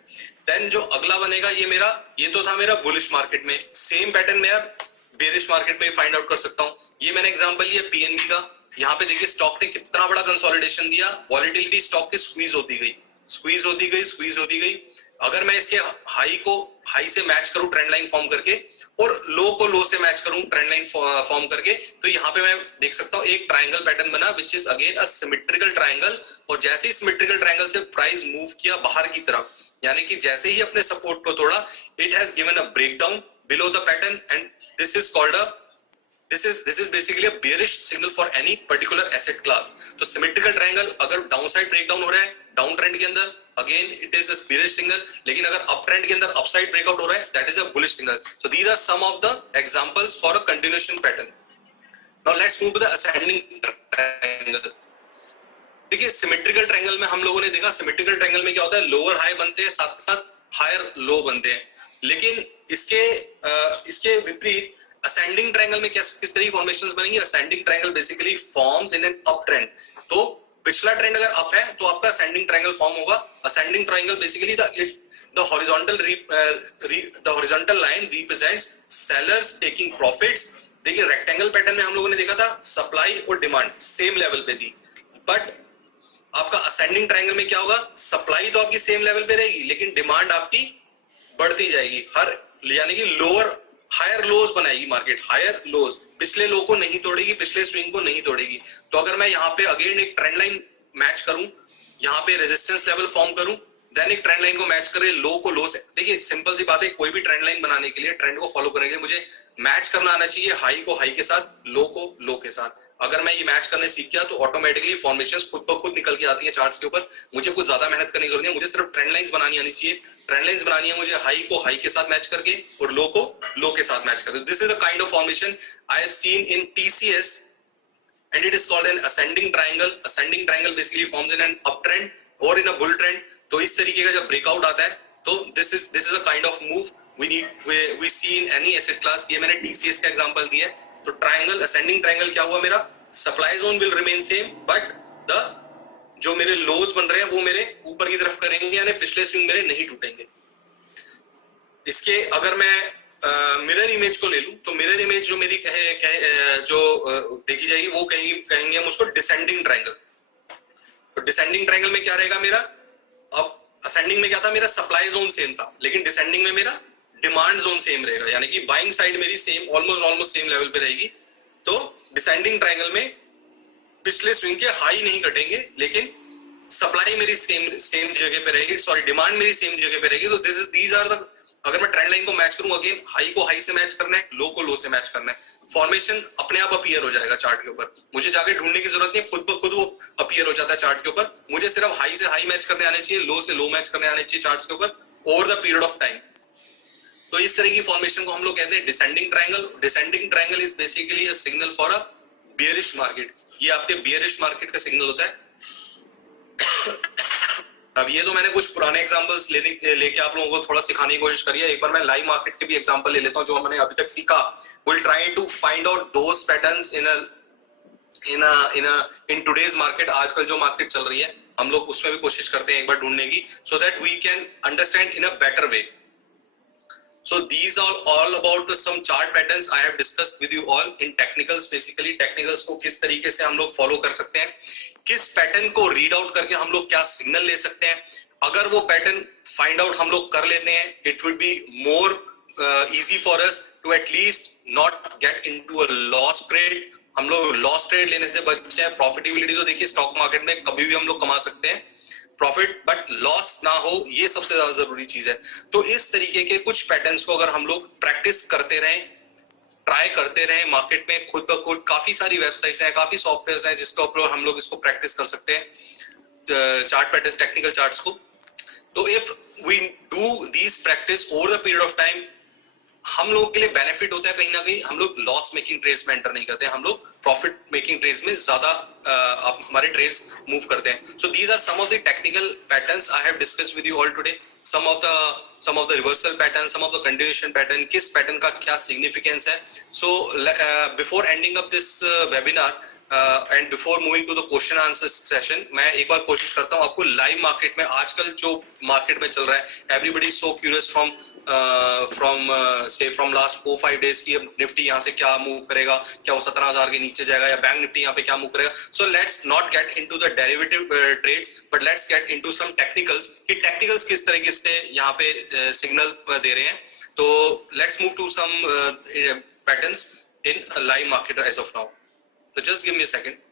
Then जो अगला बनेगा ये मेरा, ये तो था मेरा बुलिश मार्केट में. सेम पैटर्न मैं अब बेरिश मार्केट में फाइंड आउट कर सकता हूँ. ये मैंने एग्जांपल लिया पीएनबी का. यहाँ पे देखिए स्टॉक ने कितना बड़ा कंसोलिडेशन दिया, वॉलेटिलिटी स्टॉक की स्क्वीज होती गई, स्क्वीज होती गई, स्क्वीज होती गई. अगर मैं इसके हाई को हाई से मैच करूं ट्रेंड लाइन फॉर्म करके, और लो को लो से मैच करूं ट्रेंड लाइन फॉर्म करके, तो यहाँ पे मैं देख सकता हूँ एक ट्रायंगल पैटर्न बना which is again a symmetrical triangle. और जैसे ही सिमेट्रिकल ट्रायंगल से प्राइस मूव किया बाहर की तरफ, यानी कि जैसे ही अपने सपोर्ट को तोड़ा, it has given a breakdown below the pattern and this is called a this is basically a bearish signal for any particular asset class. तो symmetrical triangle अगर downside breakdown हो रहा है डाउन ट्रेंड के अंदर, again it is a bearish signal. लेकिन अगर up trend के अंदर upside breakout हो रहा है, that is a bullish signal. So these are some of the examples for a continuation pattern. Now let's move to the ascending triangle. देखिए symmetrical triangle में हम लोगों ने देखा, सिमेट्रिकल ट्रायंगल में क्या होता है, लोअर हाई बनते हैं, साथ साथ हायर लो बनते हैं. लेकिन इसके विपरीत असेंडिंग ट्रायंगल में किस तरह की फॉर्मेशंस बनेंगी. Ascending triangle basically forms in an up trend. तो पिछला ट्रेंड अगर अप है तो आपका असेंडिंग ट्रायंगल फॉर्म होगा. Ascending triangle basically the horizontal line represents sellers taking profits. देखिए रेक्टेंगल पैटर्न में हम लोगों ने देखा था सप्लाई और डिमांड सेम लेवल पे थी, बट आपका असेंडिंग ट्रायंगल में क्या होगा, सप्लाई तो आपकी सेम लेवल पे रहेगी लेकिन डिमांड आपकी बढ़ती जाएगी. हर यानी कि लोअर हायर लोज बनाएगी मार्केट, हायर लोज. पिछले लो को नहीं तोड़ेगी, पिछले स्विंग को नहीं तोड़ेगी. तो अगर मैं यहाँ पे अगेन एक ट्रेंड लाइन मैच करूं, यहाँ पे रेजिस्टेंस लेवल फॉर्म करूं, देन एक ट्रेंड लाइन को मैच करे लो को लो से. देखिए सिंपल सी बात है, कोई भी ट्रेंड लाइन बनाने के लिए, ट्रेंड को फॉलो करने के लिए मुझे मैच करना आना चाहिए हाई को हाई के साथ, लो को लो के साथ. अगर मैं ये मैच करने सीख गया तो ऑटोमेटिकली फॉर्मेशंस खुद ब खुद निकल के आती है चार्ट्स के ऊपर. मुझे कुछ ज्यादा मेहनत करने की जरूरत नहीं है, मुझे सिर्फ ट्रेंड लाइंस बनानी आनी चाहिए. ट्रेंड लाइंस बनानी है मुझे हाई को हाई के साथ मैच करके और लो को लो के साथ मैच करके. This is a kind of formation I have seen in TCS and it is called an ascending triangle. Ascending triangle basically forms in an uptrend or in a bull trend. तो इस तरीके का जब breakout आता है तो this is a kind of move we see in any asset class. ये मैंने TCS का एग्जांपल दिया है. तो ट्रायंगल, असेंडिंग ट्रायंगल क्या हुआ मेरा, supply zone will remain same but the जो मेरे लोज बन रहे हैं वो मेरे ऊपर की तरफ करेंगे, यानी पिछले स्विंग मेरे नहीं टूटेंगे. इसके अगर मैं मिरर इमेज को ले लूं तो मिरर इमेज जो मेरी जो देखी जाएगी वो कहेंगे हम उसको डिसेंडिंग ट्रायंगल. तो डिसेंडिंग ट्रायंगल में क्या रहेगा मेरा, अब असेंडिंग में क्या था मेरा, सप्लाई जोन सेम था, लेकिन डिसेंडिंग में मेरा डिमांड जोन सेम रहेगा, यानी कि बाइंग साइड मेरी सेम ऑलमोस्ट सेम लेवल पे रहेगी. तो डिसेंडिंग ट्रायंगल में पिछले स्विंग के हाई नहीं कटेंगे लेकिन सप्लाई मेरी सेम जगह पे रहेगी, सॉरी डिमांड मेरी सेम जगह पे रहेगी. तो दीज आर द, अगर मैं ट्रेंड लाइन को मैच करूं, अगेन हाई को हाई से मैच करना है, लो को लो से मैच करना है, फॉर्मेशन अपने आप अपीयर हो जाएगा चार्ट के ऊपर. मुझे जाके ढूंढने की जरूरत नहीं है, खुद ब खुद वो अपीयर हो जाता है चार्ट के ऊपर. मुझे सिर्फ हाई से हाई मैच करने आने चाहिए, लो से लो मैच करने आने चाहिए चार्ट्स के ऊपर over the period of time. तो इस तरह की फॉर्मेशन को हम लोग कहते हैं descending triangle. Descending triangle is basically a signal for a bearish market. ये आपके बियरिश मार्केट का सिग्नल होता है. अब ये तो मैंने कुछ पुराने एग्जांपल्स लेके आप लोगों को थोड़ा सिखाने की कोशिश करी है. एक बार मैं लाइव मार्केट के भी एग्जांपल ले लेता हूं जो हमने अभी तक सीखा. Will try to find out those patterns in today's market. आजकल जो मार्केट चल रही है हम लोग उसमें भी कोशिश करते हैं एक बार ढूंढने की, so that we can understand in a better way. So these are all about the some chart patterns I have discussed with you all in technicals. Basically technicals को किस तरीके से हम लोग फॉलो कर सकते हैं, किस पैटर्न को रीड आउट करके हम लोग क्या सिग्नल ले सकते हैं. अगर वो पैटर्न फाइंड आउट हम लोग कर लेते हैं, it will be more easy for us to at least not get into a loss trade. हम लोग लॉस ट्रेड लेने से बच जाए. प्रॉफिटेबिलिटी तो देखिए स्टॉक मार्केट में कभी भी हम लोग कमा सकते हैं प्रॉफिट, बट लॉस ना हो, ये सबसे ज्यादा जरूरी चीज है. तो इस तरीके के कुछ पैटर्न्स को अगर हम लोग प्रैक्टिस करते रहें, ट्राई करते रहें मार्केट में खुद ब खुद, काफी सारी वेबसाइट्स हैं, काफी सॉफ्टवेयर हैं जिसके ऊपर हम लोग इसको प्रैक्टिस कर सकते हैं चार्ट पैटर्न्स, टेक्निकल चार्ट्स को. तो if we do these practice over the period of time, हम लोगों के लिए बेनिफिट होता है कहीं ना कहीं हम लोग लॉस मेकिंग ट्रेड्स में एंटर नहीं करते, हम लोग प्रॉफिट मेकिंग ट्रेड्स में ज्यादा हमारे ट्रेड्स मूव करते हैं. So these are some of the technical patterns I have discussed with you all today. Some of the reversal pattern, some of the continuation pattern, किस पैटर्न का क्या significance है. So before ending up this webinar and before moving to the question answer session, मैं एक बार कोशिश करता हूँ आपको लाइव मार्केट में आजकल जो मार्केट में चल रहा है, everybody so curious from last 4-5 days की निफ्टी यहाँ से क्या मूव करेगा, क्या वो 17,000 के नीचे जाएगा, या बैंक निफ्टी यहाँ पे क्या मूव करेगा. So let's not get into the derivative trades, but let's get into some technicals कि टेक्निकल्स किस तरीके से यहाँ पे सिग्नल दे रहे हैं. तो let's move to some patterns in live market as of now. So just give me a second.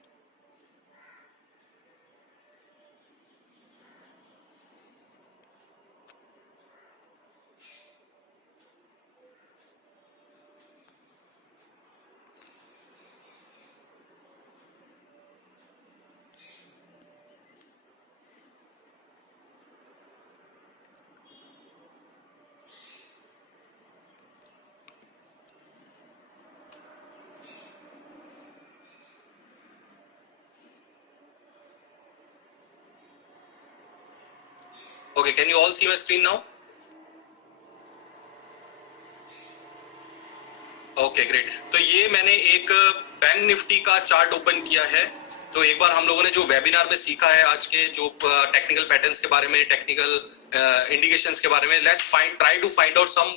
Okay, can you all see my screen now? Okay, great. तो ये मैंने एक बैंक निफ्टी का चार्ट ओपन किया है. तो एक बार हम लोगों ने जो वेबिनार में सीखा है आज के जो टेक्निकल पैटर्न्स के बारे में, टेक्निकल इंडिकेशंस के बारे में, let's try to find out some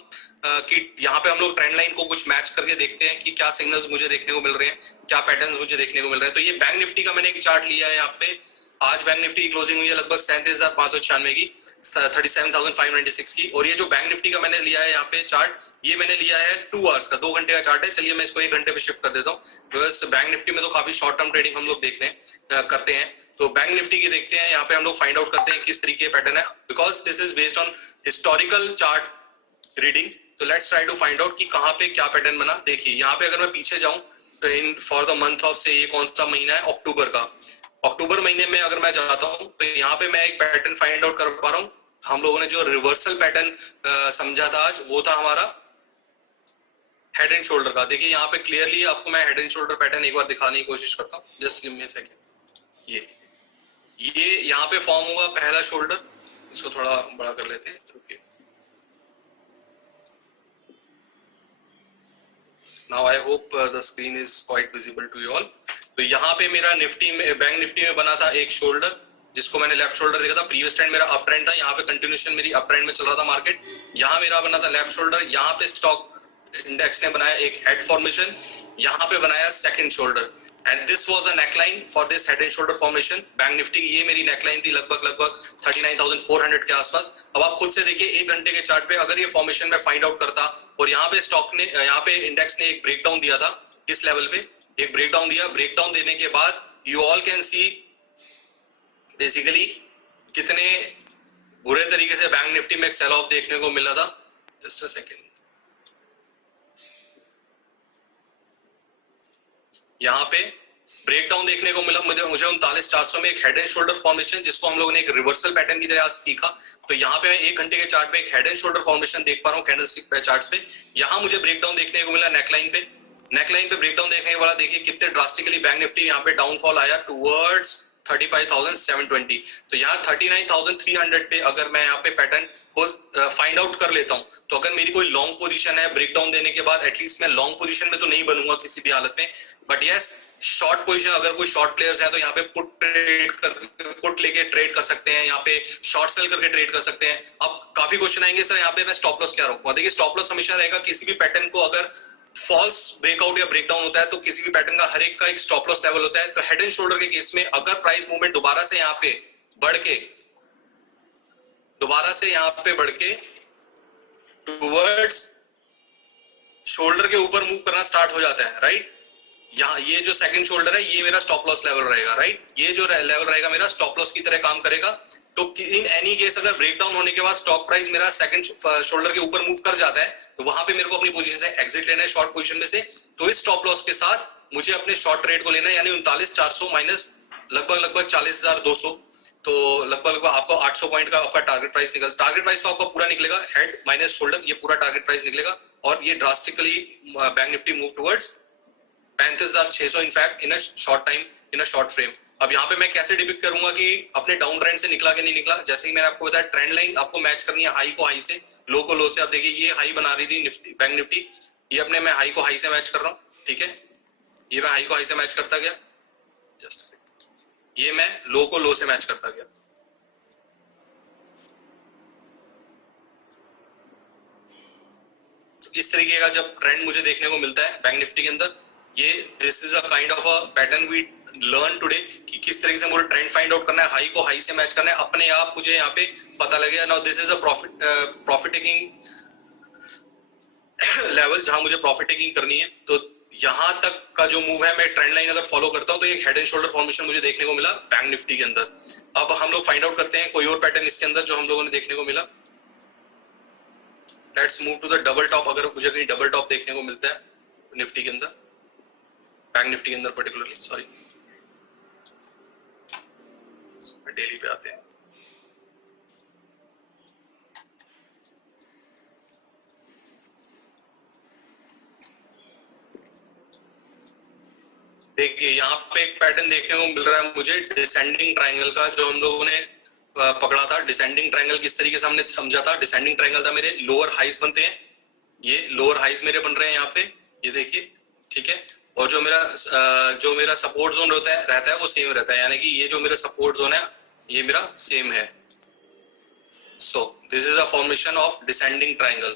कि यहाँ पे हम लोग ट्रेंड लाइन को कुछ मैच करके देखते हैं कि क्या सिग्नल्स मुझे देखने को मिल रहे हैं, क्या पैटर्न्स मुझे देखने को मिल रहे हैं. तो ये बैंक निफ्टी का मैंने एक चार्ट लिया है यहाँ पे. आज बैंक निफ्टी की क्लोजिंग हुई है लगभग 37,596 की, 37,596 की. और ये जो बैंक निफ्टी का मैंने लिया है यहाँ पे चार्ट, ये मैंने लिया है 2 आवर्स का, 2 घंटे का चार्ट है. चलिए मैं इसको 1 घंटे पे शिफ्ट कर देता हूँ, बिकॉज बैंक निफ्टी में तो काफी शॉर्ट टर्म ट्रेडिंग हम लोग करते हैं. तो बैंक निफ्टी की देखते हैं, यहाँ पे हम लोग फाइंड आउट करते हैं किस तरीके पैटर्न है, because this is based on historical chart reading. तो let's try to find out कि कहाँ पे क्या पैटर्न बना. देखिए यहाँ पे अगर मैं पीछे जाऊं तो in for the month of से ये कौन सा महीना है, अक्टूबर का. अक्टूबर महीने में अगर मैं जाता हूं तो यहाँ पे मैं एक पैटर्न फाइंड आउट कर पा रहा हूँ. हम लोगों ने जो रिवर्सल पैटर्न समझा था आज, वो था हमारा हेड एंड शोल्डर का. देखिए यहाँ पे क्लियरली आपको मैं हेड एंड शोल्डर पैटर्न एक बार दिखाने की कोशिश करता हूँ. Just give me a second. ये यहाँ पे फॉर्म हुआ पहला शोल्डर. इसको थोड़ा बड़ा कर लेते हैं. रुकिए. Now I hope the screen is quite visible to you all. तो यहाँ पे मेरा निफ्टी में, बैंक निफ्टी में बना था एक शोल्डर, जिसको मैंने लेफ्ट शोल्डर देखा था. प्रीवियस ट्रेंड मेरा अप ट्रेंड था, यहाँ पे कंटिन्यूएशन मेरी अप ट्रेंड में चल रहा था मार्केट. यहाँ मेरा बना था लेफ्ट शोल्डर. यहाँ पे स्टॉक इंडेक्स ने बनाया एक हेड फॉर्मेशन, यहाँ पे बनाया second shoulder, and this was a neckline for this head and shoulder formation. Bank Nifty की ये मेरी नेकलाइन थी लगभग 39,400 के आसपास. अब आप खुद से देखिए 1 घंटे के चार्ट पे अगर ये फॉर्मेशन में फाइंड आउट करता और यहाँ पे स्टॉक ने, यहाँ पे इंडेक्स ने एक ब्रेकडाउन दिया था, इस लेवल पे एक ब्रेकडाउन दिया. ब्रेकडाउन देने के बाद you all can see basically कितने बुरे तरीके से बैंक निफ्टी में एक सेल ऑफ देखने को मिला था. Just a second. यहाँ पे ब्रेकडाउन देखने को मिला मुझे 39,400 में एक हेड एंड शोल्डर फॉर्मेशन, जिसको हम लोगों ने एक रिवर्सल पैटर्न की तरह सीखा. तो यहाँ पे मैं 1 घंटे के चार्ट पे एक हेड एंड शोल्डर फॉर्मेशन देख पा रहा हूँ कैंडलस्टिक चार्ट्स पे. यहाँ मुझे ब्रेकडाउन देखने को मिला नेकलाइन पे. नेकलाइन पे ब्रेकडाउन देखने के बाद देखिए कितने ड्रास्टिकली बैंक निफ्टी यहाँ पे डाउनफॉल आया टुवर्ड्स 35,720. तो यहाँ 39,300 पे अगर मैं यहाँ पे पैटर्न को फाइंड आउट कर लेता हूँ, तो अगर मेरी कोई लॉन्ग पोजीशन है ब्रेकडाउन देने के बाद, एटलीस्ट मैं लॉन्ग पोजीशन में तो नहीं बनूंगा किसी भी हालत में, बट यस शॉर्ट पोजीशन, अगर कोई शॉर्ट प्लेयर्स है तो यहाँ पे पुट लेके ट्रेड कर सकते हैं, यहाँ पे शॉर्ट सेल करके ट्रेड कर सकते हैं. अब काफी क्वेश्चन आएंगे सर यहाँ पे मैं स्टॉप लॉस क्या रखूंगा. देखिए स्टॉप लॉस हमेशा रहेगा. किसी भी पैटर्न को अगर फॉल्स ब्रेकआउट या ब्रेकडाउन होता है तो किसी भी पैटर्न का हर एक का एक स्टॉप लॉस लेवल होता है. तो हेड एंड शोल्डर के केस में अगर प्राइस मूवमेंट दोबारा से यहाँ पे बढ़ के टुवर्ड्स शोल्डर के ऊपर मूव करना स्टार्ट हो जाता है, राइट. यहाँ ये जो सेकंड शोल्डर है ये मेरा स्टॉप लॉस लेवल रहेगा, राइट. ये जो लेवल रहेगा मेरा स्टॉप लॉस की तरह काम करेगा. तो इन एनी केस अगर ब्रेकडाउन होने के बाद स्टॉक प्राइस मेरा सेकंड शोल्डर के ऊपर मूव कर जाता है, तो वहां पे मेरे को अपनी पोजीशन से एग्जिट लेना है शॉर्ट पोजीशन में से. तो इस स्टॉप लॉस के साथ मुझे अपने शॉर्ट ट्रेड को लेना है, यानी 39,400 माइनस लगभग 40,200. तो लगभग आपको 800 पॉइंट का आपका टारगेट प्राइस टारगेट प्राइस तो आपका पूरा निकलेगा, हेड माइनस शोल्डर, ये पूरा टारगेट प्राइस निकलेगा और ये drastically bank Nifty move towards 35,600 in fact in a short time, in a short frame. अब यहाँ पे मैं कैसे डिपिक्ट करूंगा कि अपने डाउन ट्रेंड से निकला कि नहीं निकला। जैसे कि मैंने आपको बताया, ट्रेंड लाइन आपको मैच करनी है हाई को हाई से, लो को लो से। आप देखिए ये हाई बना रही थी निफ्टी, बैंक निफ्टी, ये अपने मैं हाई को हाई से मैच कर रहा हूँ, ठीक है, ये मैं हाई को हाई से मैच करता गया, जस्ट ये मैं लो को लो से मैच करता गया। इस तरीके का जब ट्रेंड मुझे देखने को मिलता है बैंक निफ्टी के अंदर, ये this is a kind of a pattern we learn today कि किस तरीके से मुझे ट्रेंड फाइंड आउट करना है, हाई को हाई से मैच करना है, अपने आप मुझे यहाँ पे पता लगेगा। Now this is a profit taking level जहां मुझे प्रॉफिट टेकिंग करनी है। तो यहां तक का जो मूव है, मैं ट्रेंड लाइन अगर फॉलो करता हूं तो एक हेड एंड शोल्डर फॉर्मेशन मुझे देखने को मिला बैंक निफ्टी के अंदर। अब हम लोग फाइंड आउट करते हैं कोई और पैटर्न इसके अंदर जो हम लोगों ने देखने को मिला। Let's move to the double top. अगर मुझे कहीं डबल टॉप देखने को मिलता है निफ्टी के अंदर, बैंक निफ्टी के अंदर पर्टिकुलरली, सॉरी डेली पे आते हैं। देखिए यहाँ पे एक पैटर्न देखने को मिल रहा है मुझे डिसेंडिंग ट्रायंगल का, जो हम लोगों ने पकड़ा था। डिसेंडिंग ट्रायंगल किस तरीके से हमने समझा था, डिसेंडिंग ट्रायंगल था मेरे लोअर हाइज बनते हैं, ये लोअर हाइज मेरे बन रहे हैं यहाँ पे, ये देखिए, ठीक है, और जो मेरा सपोर्ट जोन रहता है वो सेम रहता है, यानी कि ये जो मेरा सपोर्ट जोन है ये मेरा सेम है। So this is a formation of descending triangle,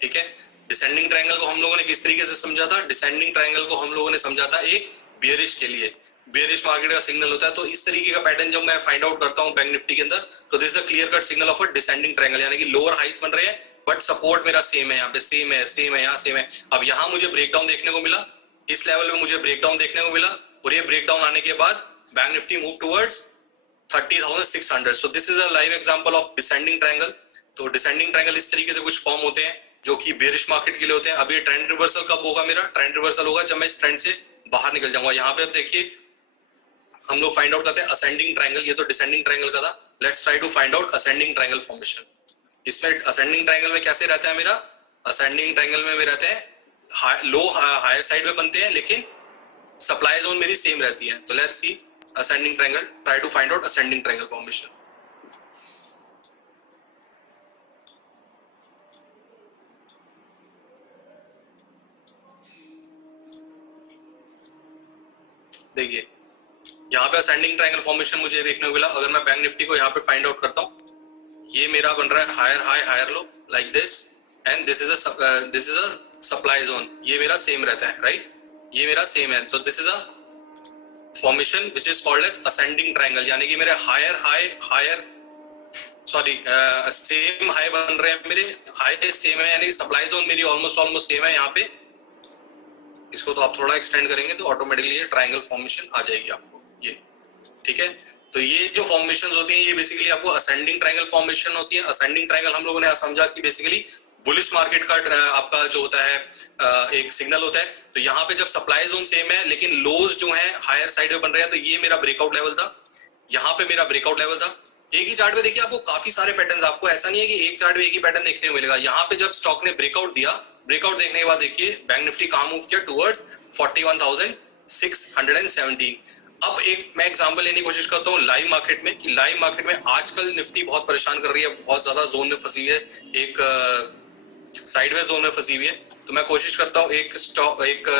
ठीक है। डिसेंडिंग ट्रायंगल को हम लोगों ने किस तरीके से समझा था, डिसेंडिंग ट्रायंगल को हम लोगों ने समझा था एक बियरिश के लिए, बियरिश मार्केट का सिग्नल होता है। तो इस तरीके का पैटर्न जब मैं फाइंड आउट करता हूं बैंक निफ्टी के अंदर, तो this is a clear cut signal of a descending triangle, यानी कि लोअर हाइज बन रहे हैं बट सपोर्ट मेरा सेम है, यहाँ पे सेम है, सेम है, यहाँ सेम है। अब यहाँ मुझे ब्रेकडाउन देखने को मिला, इस लेवल में मुझे ब्रेकडाउन देखने को मिला, और ये ब्रेकडाउन आने के बाद bank Nifty move towards 30,600। So this is a live example of descending triangle. तो डिसेंडिंग ट्रायंगल इस तरीके से कुछ फॉर्म होते हैं जो कि बेरिश मार्केट के लिए होते हैं। अब ये ट्रेंड रिवर्सल कब होगा, मेरा ट्रेंड रिवर्सल होगा जब मैं इस ट्रेंड से बाहर निकल जाऊंगा। यहाँ पे अब देखिए हम लोग फाइंड आउट करते हैं असेंडिंग ट्रायंगल, ये तो डिसेंडिंग ट्रायंगल का था। Let's try to find out ascending triangle formation. इसमें असेंडिंग ट्रायंगल में कैसे रहता है मेरा, असेंडिंग ट्रायंगल में मेरे रहते हैं लो हायर साइड में बनते हैं, लेकिन सप्लाई जोन मेरी सेम रहती है। तो let's see ascending triangle, try to find out ascending triangle formation. देखिए यहाँ पे असेंडिंग ट्रायंगल फॉर्मेशन मुझे देखने को मिला। अगर मैं बैंक निफ्टी को यहाँ पे फाइंड आउट करता हूँ, ये मेरा बन रहा है higher high higher low like this, and this is a supply zone, ये मेरा सेम रहता है, राइट, ये मेरा सेम है। तो this is a formation which is called as ascending triangle, यानी कि मेरे higher high higher sorry same high बन रहे हैं, मेरे हाई सेम है, यानी कि सप्लाई जोन मेरी ऑलमोस्ट सेम है। यहाँ पे इसको तो आप थोड़ा एक्सटेंड करेंगे तो ऑटोमेटिकली ये ट्रायंगल फॉर्मेशन आ जाएगी आपको, ये ठीक है। तो ये जो फॉर्मेशंस होती हैं ये बेसिकली आपको असेंडिंग ट्रायंगल फॉर्मेशन होती है। असेंडिंग ट्रायंगल हम लोगों ने समझा कि बेसिकली बुलिश मार्केट का आपका जो होता है एक सिग्नल होता है। तो यहाँ पे जब सप्लाई जोन सेम है लेकिन लोज जो है हायर साइड में बन रहे हैं, तो ये मेरा ब्रेकआउट लेवल था, यहाँ पे मेरा ब्रेकआउट लेवल था। एक ही चार्ट में देखिए आपको काफी सारे पैटर्न, आपको ऐसा नहीं है कि एक चार्ट में एक ही पैटर्न देखने को मिलेगा। यहाँ पे जब स्टॉक ने ब्रेकआउट दिया, ब्रेकआउट देखने के बाद देखिए बैंक निफ्टी कहाँ मूव किया, टुवर्ड्स 41,617। अब एक मैं एग्जांपल लेने की कोशिश करता हूँ लाइव मार्केट में, कि लाइव मार्केट में आजकल निफ्टी बहुत परेशान कर रही है, बहुत ज्यादा जोन में फंसी हुई है, एक साइडवेज जोन में फंसी हुई है। तो मैं कोशिश करता हूँ एक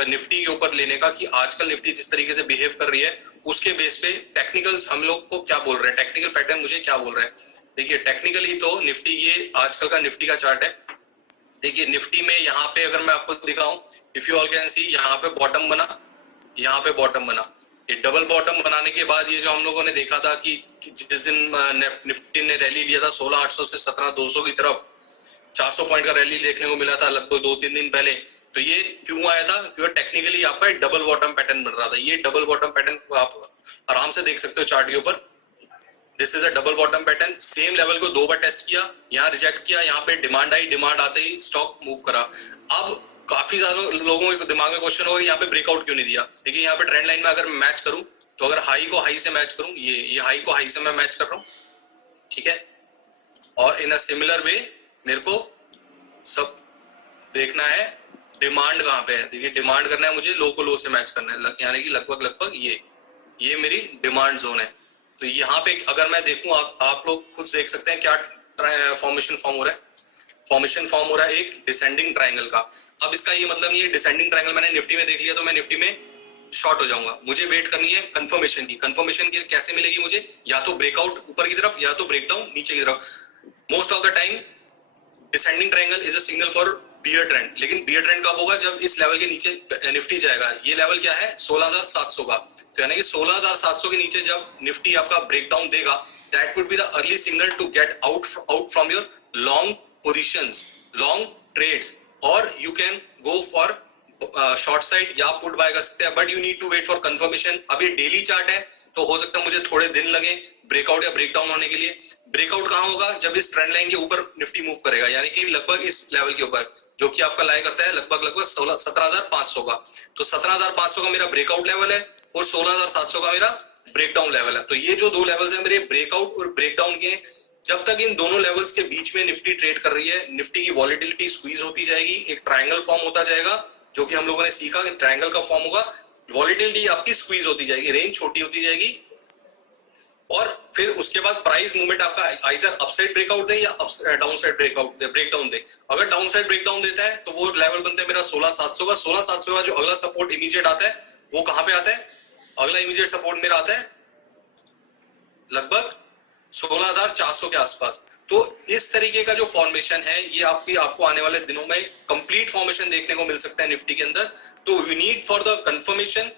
निफ्टी के ऊपर लेने का, कि आजकल निफ्टी जिस तरीके से बिहेव कर रही है उसके बेस पे टेक्निकल्स हम लोग को क्या बोल रहे हैं, टेक्निकल पैटर्न मुझे क्या बोल रहे हैं। देखिए टेक्निकली तो निफ्टी, ये आजकल का निफ्टी का चार्ट है। देखिए निफ्टी में यहाँ पे अगर मैं आपको दिखाऊं, इफ यू ऑल कैन सी, यहाँ पे बॉटम बना, यहाँ पे बॉटम बना, ये डबल बॉटम बनाने के बाद ये जो हम लोगों ने देखा था कि जिस दिन निफ्टी ने रैली लिया था 16,800 से 17,200 की तरफ, 400 पॉइंट का रैली देखने को मिला था लगभग 2-3 दिन पहले। तो ये क्यों आया था, क्योंकि टेक्निकली आपका डबल बॉटम पैटर्न बन रहा था। ये डबल बॉटम पैटर्न को आप आराम से देख सकते हो चार्ट के ऊपर। This is a double bottom pattern, same level को 2 बार टेस्ट किया, यहाँ रिजेक्ट किया, यहाँ पे डिमांड आई, डिमांड आते ही स्टॉक मूव करा। अब काफी ज्यादा लोगों के दिमाग में क्वेश्चन होगा यहाँ पे ब्रेकआउट क्यों नहीं दिया। देखिए यहाँ पे ट्रेंड लाइन में अगर मैच करूं तो अगर हाई को हाई से मैच करूं, ये हाई को हाई से मैं मैच कर रहा हूं, ठीक है। और इन अ सिमिलर वे मेरे को सब देखना है डिमांड कहाँ पे है। देखिए डिमांड करना है मुझे, लो को लो से मैच करना है, यानी कि लगभग ये मेरी डिमांड जोन है। तो यहाँ पे अगर मैं देखूं, आप लोग खुद देख सकते हैं क्या फॉर्मेशन फॉर्म हो रहा है। फॉर्मेशन फॉर्म हो रहा है एक डिसेंडिंग ट्राइंगल का। अब इसका ये मतलब नहीं है डिसेंडिंग ट्राइंगल मैंने निफ्टी में देख लिया तो मैं निफ्टी में शॉर्ट हो जाऊंगा। मुझे वेट करनी है कंफर्मेशन की। कंफर्मेशन की कैसे मिलेगी मुझे? या तो ब्रेकआउट ऊपर की तरफ या तो ब्रेकडाउन नीचे की तरफ। Most of the time descending triangle is a signal for bear trend, लेकिन बियर ट्रेंड कब होगा? जब इस लेवल के नीचे निफ्टी जाएगा। ये लेवल क्या है? 16,700 का। तो यानी कि 16,700 के नीचे जब निफ्टी आपका ब्रेकडाउन देगा, that would be the early signal to get out from your long positions, long trades, और you can go for short side या पुट बाय कर सकते हैं, but you need to wait for confirmation. अब ये daily chart है तो हो सकता है मुझे थोड़े दिन लगे ब्रेकआउट या ब्रेकडाउन होने के लिए। ब्रेकआउट कहां होगा? जब इस ट्रेंड लाइन के ऊपर निफ्टी मूव करेगा, यानी कि लगभग इस लेवल के ऊपर, जो कि आपका लाई करता है लगभग 17,500 का। तो 17,500 का मेरा ब्रेकआउट लेवल है और 16,700 का मेरा ब्रेकडाउन लेवल है। तो ये जो दो लेवल्स है मेरे ब्रेकआउट और ब्रेकडाउन के, जब तक इन दोनों लेवल्स के बीच में निफ्टी ट्रेड कर रही है, निफ्टी की वॉलिटिलिटी स्क्वीज होती जाएगी, एक ट्रायंगल फॉर्म होता जाएगा, जो कि हम लोगों ने सीखा कि ट्रायंगल का फॉर्म होगा, वॉलिटिलिटी आपकी स्क्वीज होती जाएगी, रेंज छोटी होती जाएगी, और फिर उसके बाद प्राइस मूवमेंट आपका आइदर अपसाइड ब्रेकआउट दे या डाउन साइड ब्रेकडाउन दे। अगर डाउन साइड ब्रेकडाउन देता है तो वो लेवल बनता है मेरा 16,700 का। 16,700 का जो अगला सपोर्ट इमीडिएट आता है वो कहां पे आता है? अगला इमीडिएट सपोर्ट मेरा आता है लगभग 16,400 के आसपास। तो इस तरीके का जो फॉर्मेशन है ये आपको आने वाले दिनों में कंप्लीट फॉर्मेशन देखने को मिल सकता है निफ्टी के अंदर। तो we need for the confirmation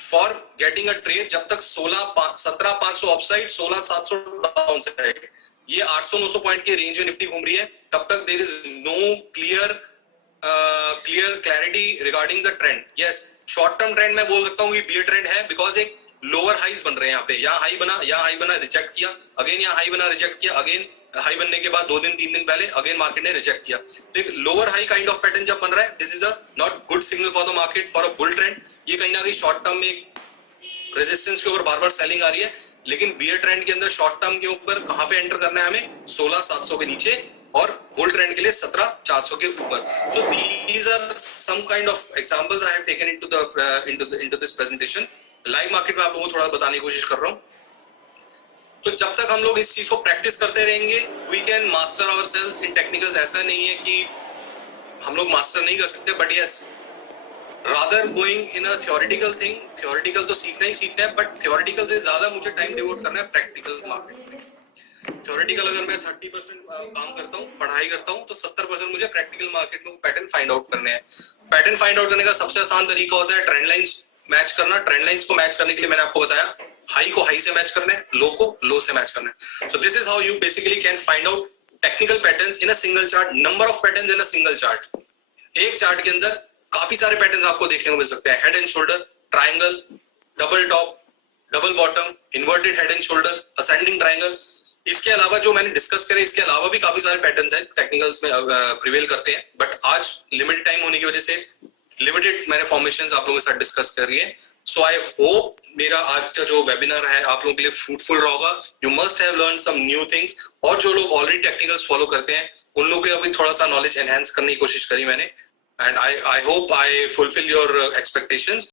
for getting a trade जब तक 17,500 अपसाइड, 16,700 डाउन साइड, ये 800-900 पॉइंट के रेंज में निफ्टी घूम रही है, तब तक there is no clarity regarding the trend. Yes, short term trend मैं बोल सकता हूँ कि बियर ट्रेंड है, बिकॉज एक लोअर हाईज बन रहे हैं यहाँ पे। यहाँ हाई बना रिजेक्ट किया, अगेन यहाँ हाई बना रिजेक्ट किया, अगेन हाई बनने के बाद 2 दिन 3 दिन पहले अगेन मार्केट ने रिजेक्ट किया। तो एक lower high kind of pattern जब बन रहा है, this is a not good signal for the market for a bull trend. ये कहीं ना कहीं शॉर्ट टर्म में एक रेजिस्टेंस के ऊपर बार बार सेलिंग आ रही है, लेकिन बियर ट्रेंड के अंदर शॉर्ट टर्म के ऊपर कहां पे एंटर करना है हमें? 16,700 के नीचे, और बुल ट्रेंड के लिए 17,400 के ऊपर। So these are some kind of examples I have taken into this presentation. Live market में आप लोगों को थोड़ा बताने की कोशिश कर रहा हूं। तो जब तक हम लोग इस चीज को प्रैक्टिस करते रहेंगे, we can master ourselves in technicals. ऐसा नहीं है कि हम लोग मास्टर नहीं कर सकते, but yes, rather going in a theoretical thing, theoretical तो सीखना ही सीखना है, बट थियोरेटिकल से ज्यादा मुझे टाइम डिवोट करना है प्रैक्टिकल मार्केट में। थियोरेटिकल अगर मैं 30% काम करता हूँ, पढ़ाई करता हूँ, तो 70% मुझे प्रैक्टिकल मार्केट में पैटर्न फाइंड आउट करने हैं। पैटर्न फाइंड आउट करने का सबसे आसान तरीका होता है ट्रेंड लाइंस मैच करना। ट्रेंड लाइंस को मैच करने के लिए मैंने आपको बताया, हाई को हाई से मैच करना है, लो को लो से मैच करना है। So this is how you basically can find out technical patterns in a single chart, number of patterns in a single chart. एक चार्ट के अंदर काफी सारे पैटर्न्स आपको देखने को मिल सकते हैं। Head and shoulder, triangle, double top, double bottom, inverted head and shoulder, ascending triangle. इसके अलावा जो मैंने डिस्कस करे, इसके अलावा भी काफी सारे पैटर्न्स हैं टेक्निकल्स में प्रिवेल करते हैं, बट आज लिमिटेड टाइम होने की वजह से लिमिटेड मैंने फॉर्मेशंस आप लोगों के साथ डिस्कस कर रही है। सो आई होप मेरा आज का जो वेबिनार है आप लोगों के लिए फ्रूटफुल रहा होगा। You must have learn some new things, और जो लोग ऑलरेडी टेक्निकल्स फॉलो करते हैं उन लोगों को अभी थोड़ा सा नॉलेज एनहांस करने की कोशिश करी मैंने, and I hope I fulfill your expectations.